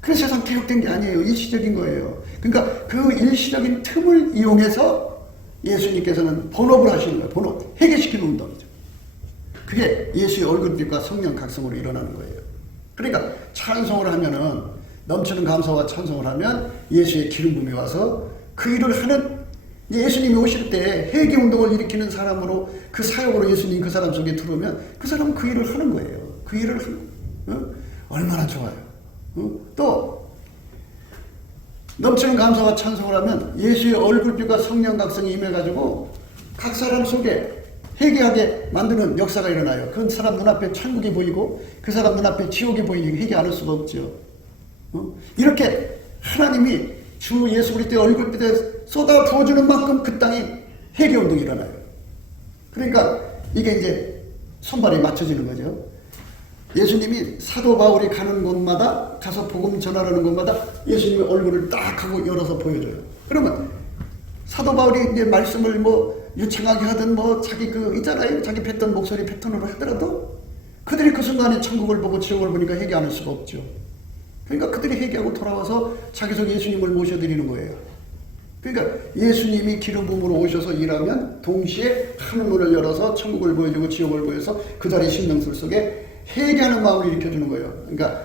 그 세상 개혁된 게 아니에요. 일시적인 거예요. 그러니까 그 일시적인 틈을 이용해서 예수님께서는 본업을 하시는 거예요. 본업. 해결시키는 운동이죠. 그게 예수의 얼굴빛과 성령 각성으로 일어나는 거예요. 그러니까 찬송을 하면은 넘치는 감사와 찬송을 하면 예수의 기름 부음이 와서 그 일을 하는 예수님이 오실 때 회개 운동을 일으키는 사람으로 그 사역으로 예수님 그 사람 속에 들어오면 그 사람은 그 일을 하는 거예요. 그 일을 하는 거예요. 얼마나 좋아요. 또 넘치는 감사와 찬송을 하면 예수의 얼굴빛과 성령 각성이 임해가지고 각 사람 속에 회개하게 만드는 역사가 일어나요. 그 사람 눈앞에 천국이 보이고 그 사람 눈앞에 지옥이 보이니 회개 안 할 수가 없죠. 이렇게 하나님이 주 예수 그리스도의 얼굴빛에 쏟아 부어주는 만큼 그 땅에 회개운동이 일어나요. 그러니까 이게 이제 손발이 맞춰지는 거죠. 예수님이 사도 바울이 가는 곳마다 가서 복음 전하라는 곳마다 예수님의 얼굴을 딱 하고 열어서 보여줘요. 그러면 사도 바울이 이제 말씀을 뭐 유창하게 하든 뭐 자기 그 있잖아요. 자기 뱉던 목소리 패턴으로 하더라도 그들이 그 순간에 천국을 보고 지옥을 보니까 회개 안 할 수가 없죠. 그러니까 그들이 회개하고 돌아와서 자기 속에 예수님을 모셔드리는 거예요. 그러니까 예수님이 기름 부음으로 오셔서 일하면 동시에 하늘문을 열어서 천국을 보여주고 지옥을 보여서 그 자리 신명술 속에 회개하는 마음을 일으켜주는 거예요. 그러니까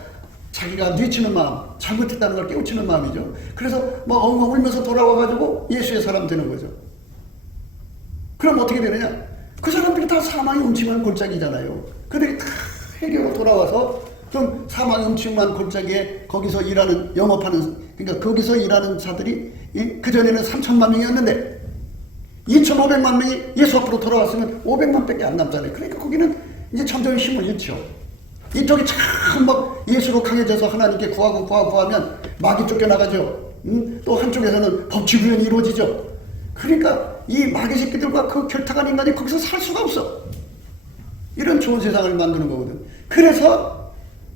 자기가 뉘치는 마음, 잘못했다는 걸 깨우치는 마음이죠. 그래서 막 엉엉 울면서 돌아와가지고 예수의 사람 되는 거죠. 그럼 어떻게 되느냐? 그 사람들이 다 사망의 음침한 골짜기잖아요. 그들이 다 회개하고 돌아와서 좀 사망의 음침한 골짜기에 거기서 일하는, 영업하는, 그러니까 거기서 일하는 자들이 그전에는 3천만 명이었는데 2,500만 명이 예수 앞으로 돌아왔으면 500만 밖에 안 남잖아요. 그러니까 거기는 이제 점점 힘을 잃죠. 이쪽이 참 막 예수로 강해져서 하나님께 구하면 마귀 쫓겨나가죠. 또 한쪽에서는 법치구현이 이루어지죠. 그러니까 이 마귀 새끼들과 그 결탁한 인간이 거기서 살 수가 없어. 이런 좋은 세상을 만드는 거거든. 그래서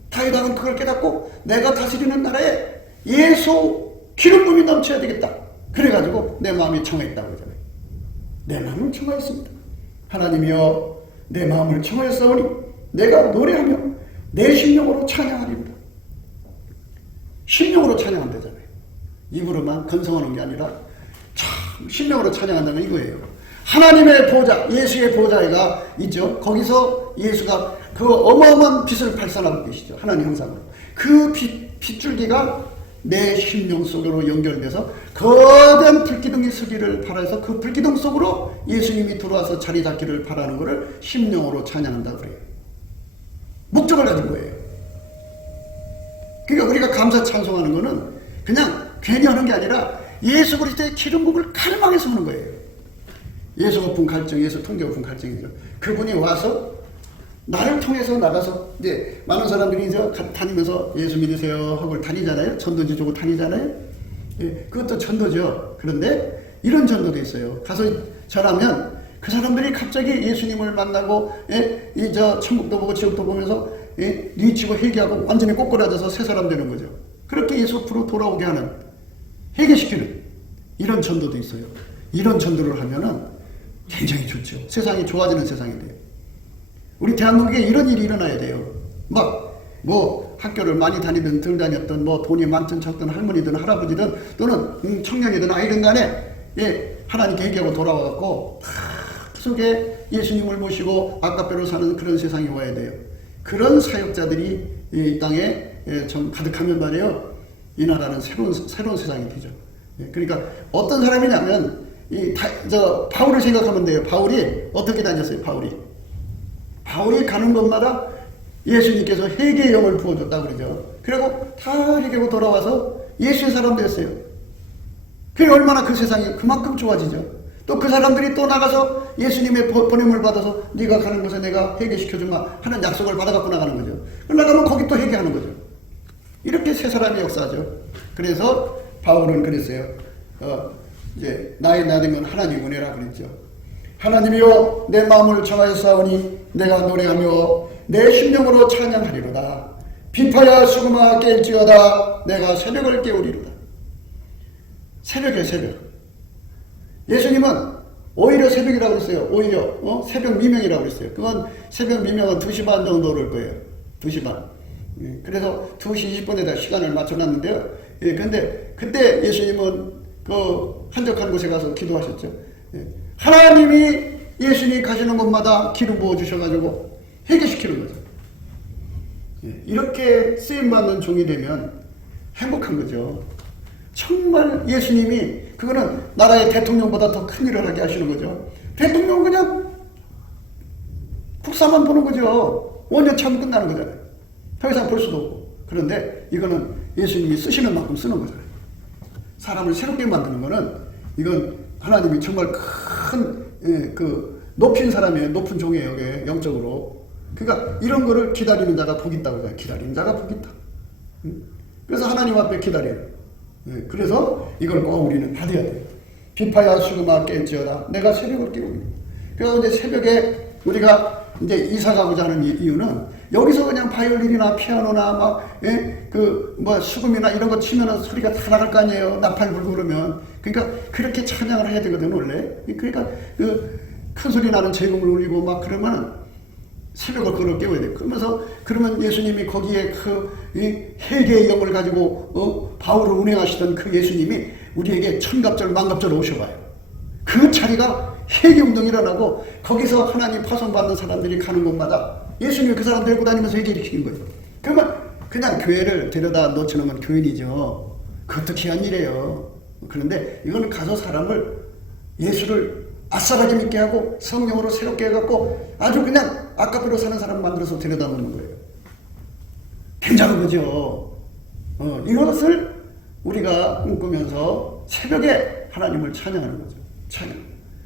다윗 왕은 그걸 깨닫고 내가 다스리는 나라에 예수 기름 부음이 넘쳐야 되겠다. 그래가지고 내 마음이 청했다고 그러잖아요. 내 마음을 청하였습니다. 하나님이여 내 마음을 청하였사오니 내가 노래하며 내 심령으로 찬양하리로다. 심령으로 찬양한다잖아요. 입으로만 건성하는 게 아니라 참 심령으로 찬양한다는 이거예요. 하나님의 보좌, 예수의 보좌가 있죠. 거기서 예수가 그 어마어마한 빛을 발산하고 계시죠. 하나님 형상으로. 그 빗줄기가 내 심령 속으로 연결돼서 거대한 불기둥이 서기를 바라서 그 불기둥 속으로 예수님이 들어와서 자리 잡기를 바라는 것을 심령으로 찬양한다 그래요. 목적을 가진 거예요. 그러니까 우리가 감사 찬송하는 거는 그냥 괜히 하는 게 아니라 예수 그리스도의 기름 부음을 갈망해서 하는 거예요. 예수 오픈 갈증, 예수 통계 오픈 갈증이죠. 그분이 와서 나를 통해서 나가서 이제 많은 사람들이 이제 다니면서 예수 믿으세요 하고 다니잖아요. 전도지 주고 다니잖아요. 예, 그것도 전도죠. 그런데 이런 전도도 있어요. 가서 전하면 그 사람들이 갑자기 예수님을 만나고 저 천국도 보고 지옥도 보면서 뉘치고 회개하고 완전히 꼬꾸라져서 새 사람 되는 거죠. 그렇게 예수 앞으로 돌아오게 하는, 회개시키는 이런 전도도 있어요. 이런 전도를 하면은 굉장히 좋죠. 세상이 좋아지는 세상이 돼요. 우리 대한민국에 이런 일이 일어나야 돼요. 막 뭐 학교를 많이 다니든 덜 다녔든 뭐 돈이 많든 적든 할머니든 할아버지든 또는 청년이든 아이든 간에 하나님께 회개하고 돌아와갖고 그 속에 예수님을 모시고 아까뼈로 사는 그런 세상이 와야 돼요. 그런 사역자들이 이 땅에 좀 가득하면 말이에요. 이 나라는 새로운 세상이 되죠. 그러니까 어떤 사람이냐면 바울을 생각하면 돼요. 바울이 어떻게 다녔어요? 바울이 가는 곳마다 예수님께서 회개의 영을 부어줬다고 그러죠. 그리고 다 회개하고 돌아와서 예수의 사람 됐어요. 그게 얼마나 그 세상이 그만큼 좋아지죠. 또 그 사람들이 또 나가서 예수님의 보냄을 받아서 네가 가는 곳에 내가 회개시켜주마 하는 약속을 받아갖고 나가는 거죠. 나가면 거기 또 회개하는 거죠. 이렇게 세 사람이 역사죠. 그래서 바울은 그랬어요. 이제 나의 나됨은 하나님 은혜라 그랬죠. 하나님이여 내 마음을 정하였사오니 내가 노래하며 내 심령으로 찬양하리로다. 비파야 수금아 깰지어다. 내가 새벽을 깨우리로다. 새벽에 새벽. 예수님은 오히려 새벽이라고 그랬어요. 오히려 새벽 미명이라고 그랬어요. 그건 새벽 미명은 2시 반 정도 올 거예요. 2시 반. 그래서 2시 20분에다 시간을 맞춰놨는데요. 근데 그때 예수님은 그 한적한 곳에 가서 기도하셨죠. 하나님이 예수님이 가시는 곳마다 기름 부어주셔가지고 해결시키는 거죠. 이렇게 쓰임받는 종이 되면 행복한 거죠. 정말 예수님이 그거는 나라의 대통령보다 더 큰 일을 하게 하시는 거죠. 대통령은 그냥 국사만 보는 거죠. 5년 차면 끝나는 거잖아요. 더 이상 볼 수도 없고. 그런데 이거는 예수님이 쓰시는 만큼 쓰는 거잖아요. 사람을 새롭게 만드는 거는 이건 하나님이 정말 큰 높인 사람이에요. 높은 종이에요. 이게 영적으로. 그러니까 이런 거를 기다리는 자가 복이 있다고 해요. 기다리는 자가 복이 있다. 그래서 하나님 앞에 기다려요. 그래서 이걸 꼭 우리는 받아야 돼요. 비파야 수금아 깰지어다. 내가 새벽을 깨우니. 그래서 이제 새벽에 우리가 이제 이사 가고자 하는 이유는 여기서 그냥 바이올린이나 피아노나 수금이나 이런 거 치면은 소리가 다 나갈 거 아니에요. 나팔 불고 그러면. 그러니까 그렇게 찬양을 해야 되거든, 원래. 그러니까 큰 소리 나는 제금을 울리고 막 그러면 새벽을 그걸 깨워야 돼요. 그러면 예수님이 거기에 회개의 영을 가지고 바울을 운행하시던 그 예수님이 우리에게 천갑절 만갑절 오셔봐요. 그 자리가 회개운동이 일어나고 거기서 하나님 파송받는 사람들이 가는 곳마다 예수님이 그 사람 데리고 다니면서 회개를 시킨 거예요. 그러면 그냥 교회를 데려다 놓치는 건 교인이죠. 그것도 귀한 일이에요. 그런데 이거는 가서 사람을 예수를 아싸라게 믿게 하고 성령으로 새롭게 해갖고 아주 그냥 아까비로 사는 사람 만들어서 데려다 놓는 거예요. 괜찮은 거죠. 이것을 우리가 꿈꾸면서 새벽에 하나님을 찬양하는 거죠. 찬양.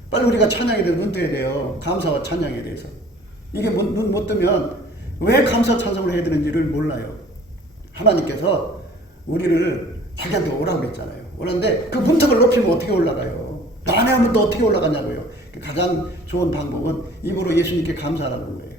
빨리 우리가 찬양에 대해서 눈 떠야 돼요. 감사와 찬양에 대해서. 이게 눈 못 뜨면 왜 감사 찬송을 해야 되는지를 몰라요. 하나님께서 우리를 자기한테 오라고 그랬잖아요. 오는데 그 문턱을 높이면 어떻게 올라가요? 안에 하면 또 어떻게 올라가냐고요. 가장 좋은 방법은 입으로 예수님께 감사하라는 거예요.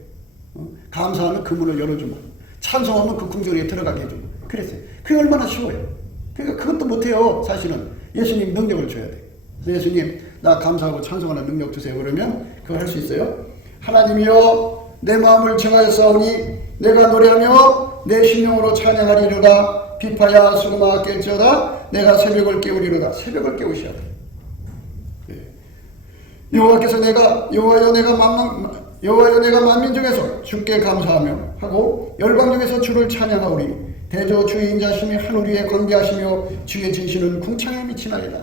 감사하면 그 문을 열어주고 찬송하면 그 궁전에 들어가게 해주고 그랬어요. 그게 얼마나 쉬워요. 그러니까 그것도 못해요. 사실은 예수님 능력을 줘야 돼요. 그래서 예수님 나 감사하고 찬송하는 능력 주세요. 그러면 그걸 할 수 있어요. 하나님이여 내 마음을 정하였사오니 내가 노래하며 내 심령으로 찬양하리로다. 비파야 수금아 깰지어다. 내가 새벽을 깨우리로다. 새벽을 깨우셔야 돼. 여호와께서 여호와여 내가 만민 중에서 주께 감사하며 하고 열방 중에서 주를 찬양하오리. 대저 주인 자심이 하늘 위에 건비하시며 주의 진실은 궁창에 미치나이다.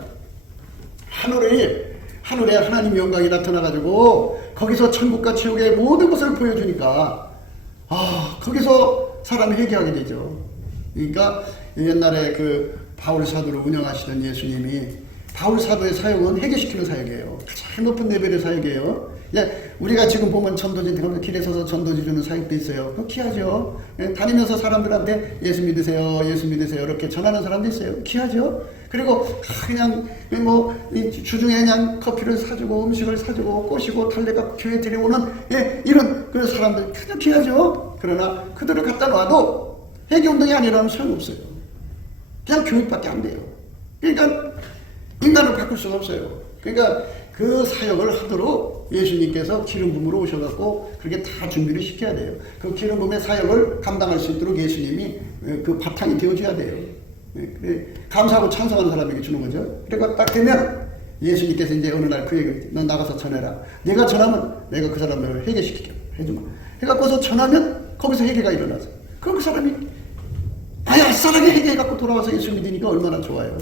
하늘에 하나님의 영광이 나타나가지고 거기서 천국과 지옥의 모든 것을 보여주니까 거기서 사람이 회개하게 되죠. 그러니까 옛날에 그 바울 사도를 운영하시던 예수님이 바울 사도의 사역은 회개시키는 사역이에요. 가장 높은 레벨의 사역이에요. 우리가 지금 보면 전도지 길에 서서 전도지 주는 사역도 있어요. 그거 귀하죠. 다니면서 사람들한테 예수 믿으세요, 예수 믿으세요 이렇게 전하는 사람도 있어요. 귀하죠. 그리고 그냥 주중에 그냥 커피를 사주고 음식을 사주고 꼬시고 달래가 교회 데려오는 이런 그런 사람들 그냥 귀하죠. 그러나 그들을 갖다 놔도 회개운동이 아니라면 소용없어요. 그냥 교육밖에 안 돼요. 그러니까 인간을 바꿀 수가 없어요. 그러니까 그 사역을 하도록 예수님께서 기름 부음으로 오셔갖고 그렇게 다 준비를 시켜야 돼요. 그 기름 부음의 사역을 감당할 수 있도록 예수님이 그 바탕이 되어줘야 돼요. 감사하고 찬송하는 사람에게 주는 거죠. 그러니까 딱 되면 예수님께서 이제 어느 날 그 얘기를 너 나가서 전해라. 내가 전하면 내가 그 사람을 회개시키게 해주마. 해갖고서 전하면 거기서 회개가 일어나서 그럼 그 사람이 아싸라게 회개해갖고 돌아와서 예수 믿으니까 얼마나 좋아요.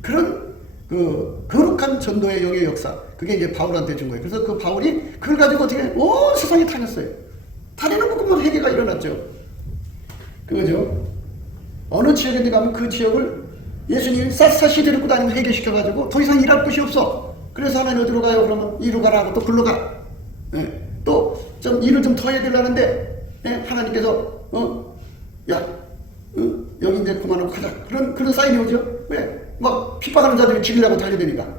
그런 거룩한 전도의 영의 역사 그게 이제 바울한테 준 거예요. 그래서 그 바울이 그걸 가지고 어떻게 온 세상에 다녔어요. 다니는 것만 회개가 일어났죠. 그거죠. 어느 지역에 가면 그 지역을 예수님이 샅샅이 데리고 다니면서 회개시켜가지고 더 이상 일할 곳이 없어. 그래서 하나님 어디로 가요? 그러면 이리로 가라 하고 또 글로 가. 또 좀 일을 좀 더 해야 되려는데 하나님께서 여기 이제 그만하고 가자. 그런 사인이 오죠. 왜? 막 핍박하는 자들이 죽이려고 달려드니까.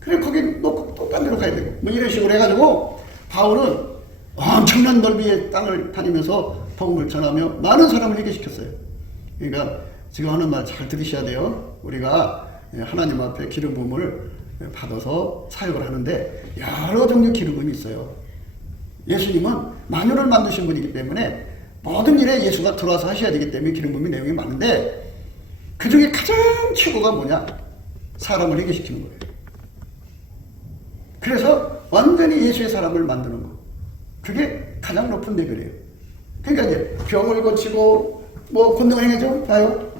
그래, 거기 놓고 또 딴 데로 가야 되고. 뭐 이런 식으로 해가지고, 바울은 엄청난 넓이의 땅을 다니면서 복음을 전하며 많은 사람을 회개시켰어요. 그러니까 지금 하는 말 잘 들으셔야 돼요. 우리가 하나님 앞에 기름 부음을 받아서 사역을 하는데 여러 종류 기름 부음이 있어요. 예수님은 만유를 만드신 분이기 때문에 모든 일에 예수가 들어와서 하셔야 되기 때문에 기름 부음의 내용이 많은데, 그 중에 가장 최고가 뭐냐? 사람을 회개시키는 거예요. 그래서 완전히 예수의 사람을 만드는 거. 그게 가장 높은 레벨이에요. 그러니까 이제 병을 고치고 뭐 권능을 행해줘 봐요.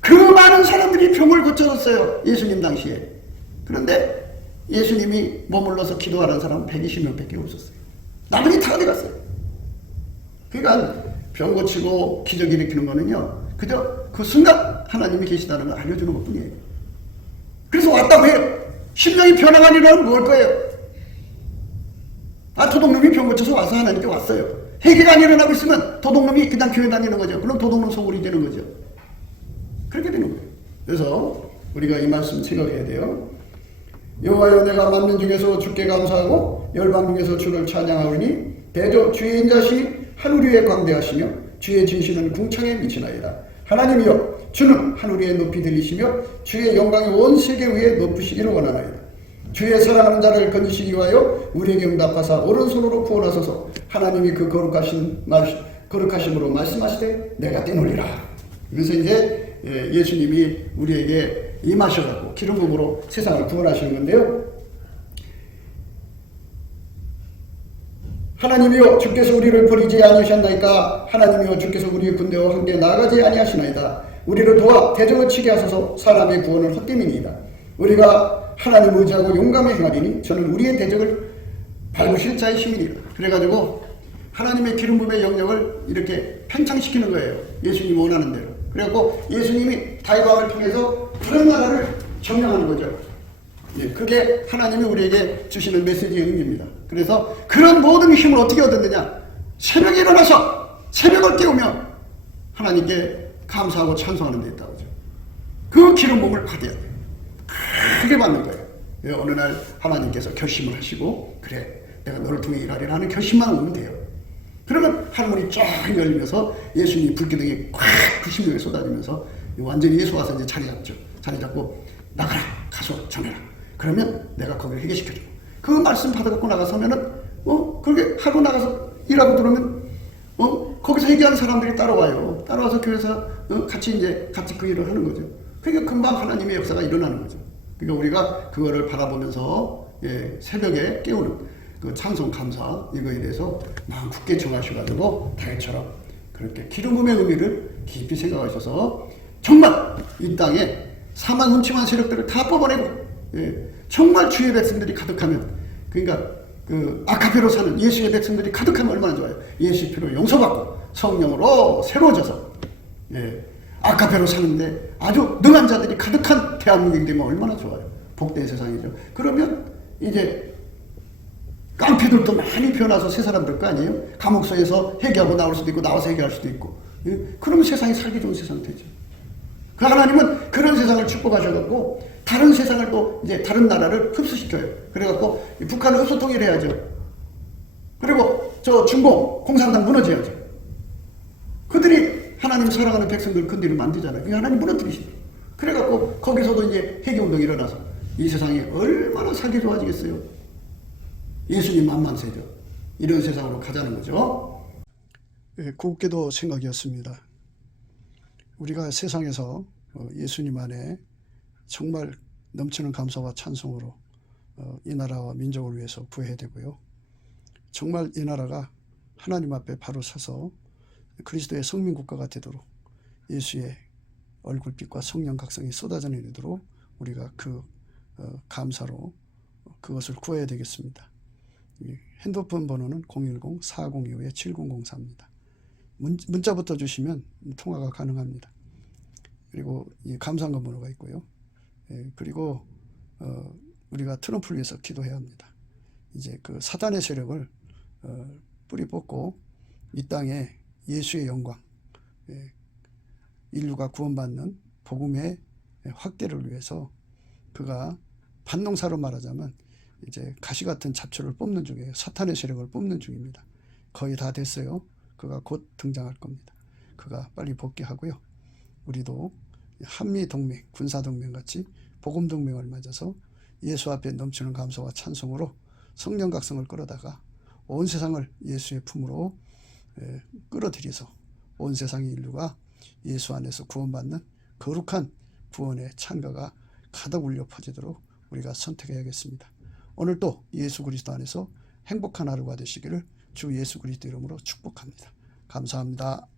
그 많은 사람들이 병을 고쳐줬어요. 예수님 당시에. 그런데 예수님이 머물러서 기도하는 사람은 120명밖에 없었어요. 나머지 다 어디 갔어요? 그러니까 병 고치고 기적 일으키는 거는요, 그저 그 순간 하나님이 계시다는 걸 알려주는 것 뿐이에요. 그래서 왔다고 해요. 심령이 변화가 일어나면 뭘 거예요? 도둑놈이 병 고쳐서 와서 하나님께 왔어요. 회개가 안 일어나고 있으면 도둑놈이 그냥 교회 다니는 거죠. 그럼 도둑놈 소굴이 되는 거죠. 그렇게 되는 거예요. 그래서 우리가 이 말씀 생각해야 돼요. 여호와여, 내가 만민 중에서 주께 감사하고 열방 중에서 주를 찬양하오니 대저 주의 인자시 하늘 위에 광대하시며 주의 진실은 궁창에 미치나이다. 하나님이여, 주는 하늘 위에 높이 들리시며 주의 영광이 온 세계 위에 높으시기를 원하나이다. 주의 사랑하는 자를 건지시기 위하여 우리에게 응답하사 오른손으로 구원하소서. 하나님이 그 거룩하심으로 말씀하시되 내가 떼놀리라. 그래서 이제 예수님이 우리에게 임하셔갖고 기름 부음으로 세상을 구원하시는 건데요. 하나님이여, 주께서 우리를 버리지 아니하셨나이까. 하나님이여, 주께서 우리의 군대와 함께 나아가지 아니하시나이다. 우리를 도와 대적을 치게 하소서. 사람의 구원을 헛되미니이다. 우리가 하나님 의지하고 용감히 행하리니 저는 우리의 대적을 밟으실 자의 힘이니라. 그래가지고 하나님의 기름 부음의 영역을 이렇게 팽창시키는 거예요. 예수님이 원하는 대로. 그래갖고 예수님이 다윗왕을 통해서 그런 나라를 점령하는 거죠. 그게 하나님이 우리에게 주시는 메시지의 의미입니다. 그래서 그런 모든 힘을 어떻게 얻었느냐? 새벽에 일어나서 새벽을 깨우며 하나님께 감사하고 찬송하는 데 있다고 하죠. 그 기름 부음을 받아야 돼요. 그게 받는 거예요. 어느 날 하나님께서 결심을 하시고, 그래, 내가 너를 통해 일하리라 하는 결심만 오면 돼요. 그러면 하늘문이 쫙 열리면서 예수님이 불기둥이 꽉 그 심령에 쏟아지면서 완전히 예수 와서 이제 자리 잡죠. 자리 잡고 나가라, 가서 전해라. 그러면 내가 거기를 회개시켜줘. 그 말씀 받아갖고 나가서면은 그렇게 하고 나가서 일하고 들어오면 거기서 회개하는 사람들이 따라와요. 따라와서 교회에서 같이 그 일을 하는 거죠. 그러니까 금방 하나님의 역사가 일어나는 거죠. 그러니까 우리가 그거를 바라보면서 새벽에 깨우는 그 찬송 감사 이거에 대해서 마음 굳게 정하셔가지고 다윗처럼 그렇게 기름 부음의 의미를 깊이 생각하셔서 정말 이 땅에 사망 음침한 세력들을 다 뽑아내고 정말 주의 백성들이 가득하면, 그러니까 그 아카페로 사는 예수의 백성들이 가득하면 얼마나 좋아요. 예수 피로 용서받고 성령으로 새로워져서 아카페로 사는데 아주 능한 자들이 가득한 대한민국이 되면 얼마나 좋아요. 복된 세상이죠. 그러면 이제 깡패들도 많이 변화서 새 사람 될 거 아니에요? 감옥소에서 회개하고 나올 수도 있고 나와서 회개할 수도 있고. 그러면 세상이 살기 좋은 세상 되죠. 그 하나님은 그런 세상을 축복하셔갖고 다른 세상을 또 이제 다른 나라를 흡수시켜요. 그래갖고 북한을 흡수 통일해야죠. 그리고 저 중공 공산당 무너져야죠. 그들이 하나님 사랑하는 백성들 근디를 만들잖아요. 그게 하나님 무너뜨리시죠. 그래갖고 거기서도 이제 회개운동이 일어나서 이 세상이 얼마나 살기 좋아지겠어요. 예수님 만만세죠. 이런 세상으로 가자는 거죠. 곱게도 생각이었습니다. 우리가 세상에서 예수님 안에 정말 넘치는 감사와 찬송으로 이 나라와 민족을 위해서 구해야 되고요. 정말 이 나라가 하나님 앞에 바로 서서 그리스도의 성민국가가 되도록 예수의 얼굴빛과 성령 각성이 쏟아져 내리도록 우리가 그 감사로 그것을 구해야 되겠습니다. 핸드폰 번호는 010-4025-7004입니다. 문자부터 주시면 통화가 가능합니다. 그리고 이 감사헌금 번호가 있고요. 그리고 우리가 트럼프를 위해서 기도해야 합니다. 이제 그 사단의 세력을 뿌리 뽑고 이 땅에 예수의 영광, 인류가 구원받는 복음의 확대를 위해서 그가 반농사로 말하자면 이제 가시 같은 잡초를 뽑는 중이에요. 사탄의 세력을 뽑는 중입니다. 거의 다 됐어요. 그가 곧 등장할 겁니다. 그가 빨리 복귀하고요. 우리도 한미동맹, 군사동맹 같이 복음동맹을 맺어서 예수 앞에 넘치는 감사와 찬송으로 성령 각성을 끌어다가 온 세상을 예수의 품으로 끌어들여서 온 세상의 인류가 예수 안에서 구원받는 거룩한 구원의 찬가가 가득 울려 퍼지도록 우리가 선택해야겠습니다. 오늘도 예수 그리스도 안에서 행복한 하루가 되시기를 주 예수 그리스도 이름으로 축복합니다. 감사합니다.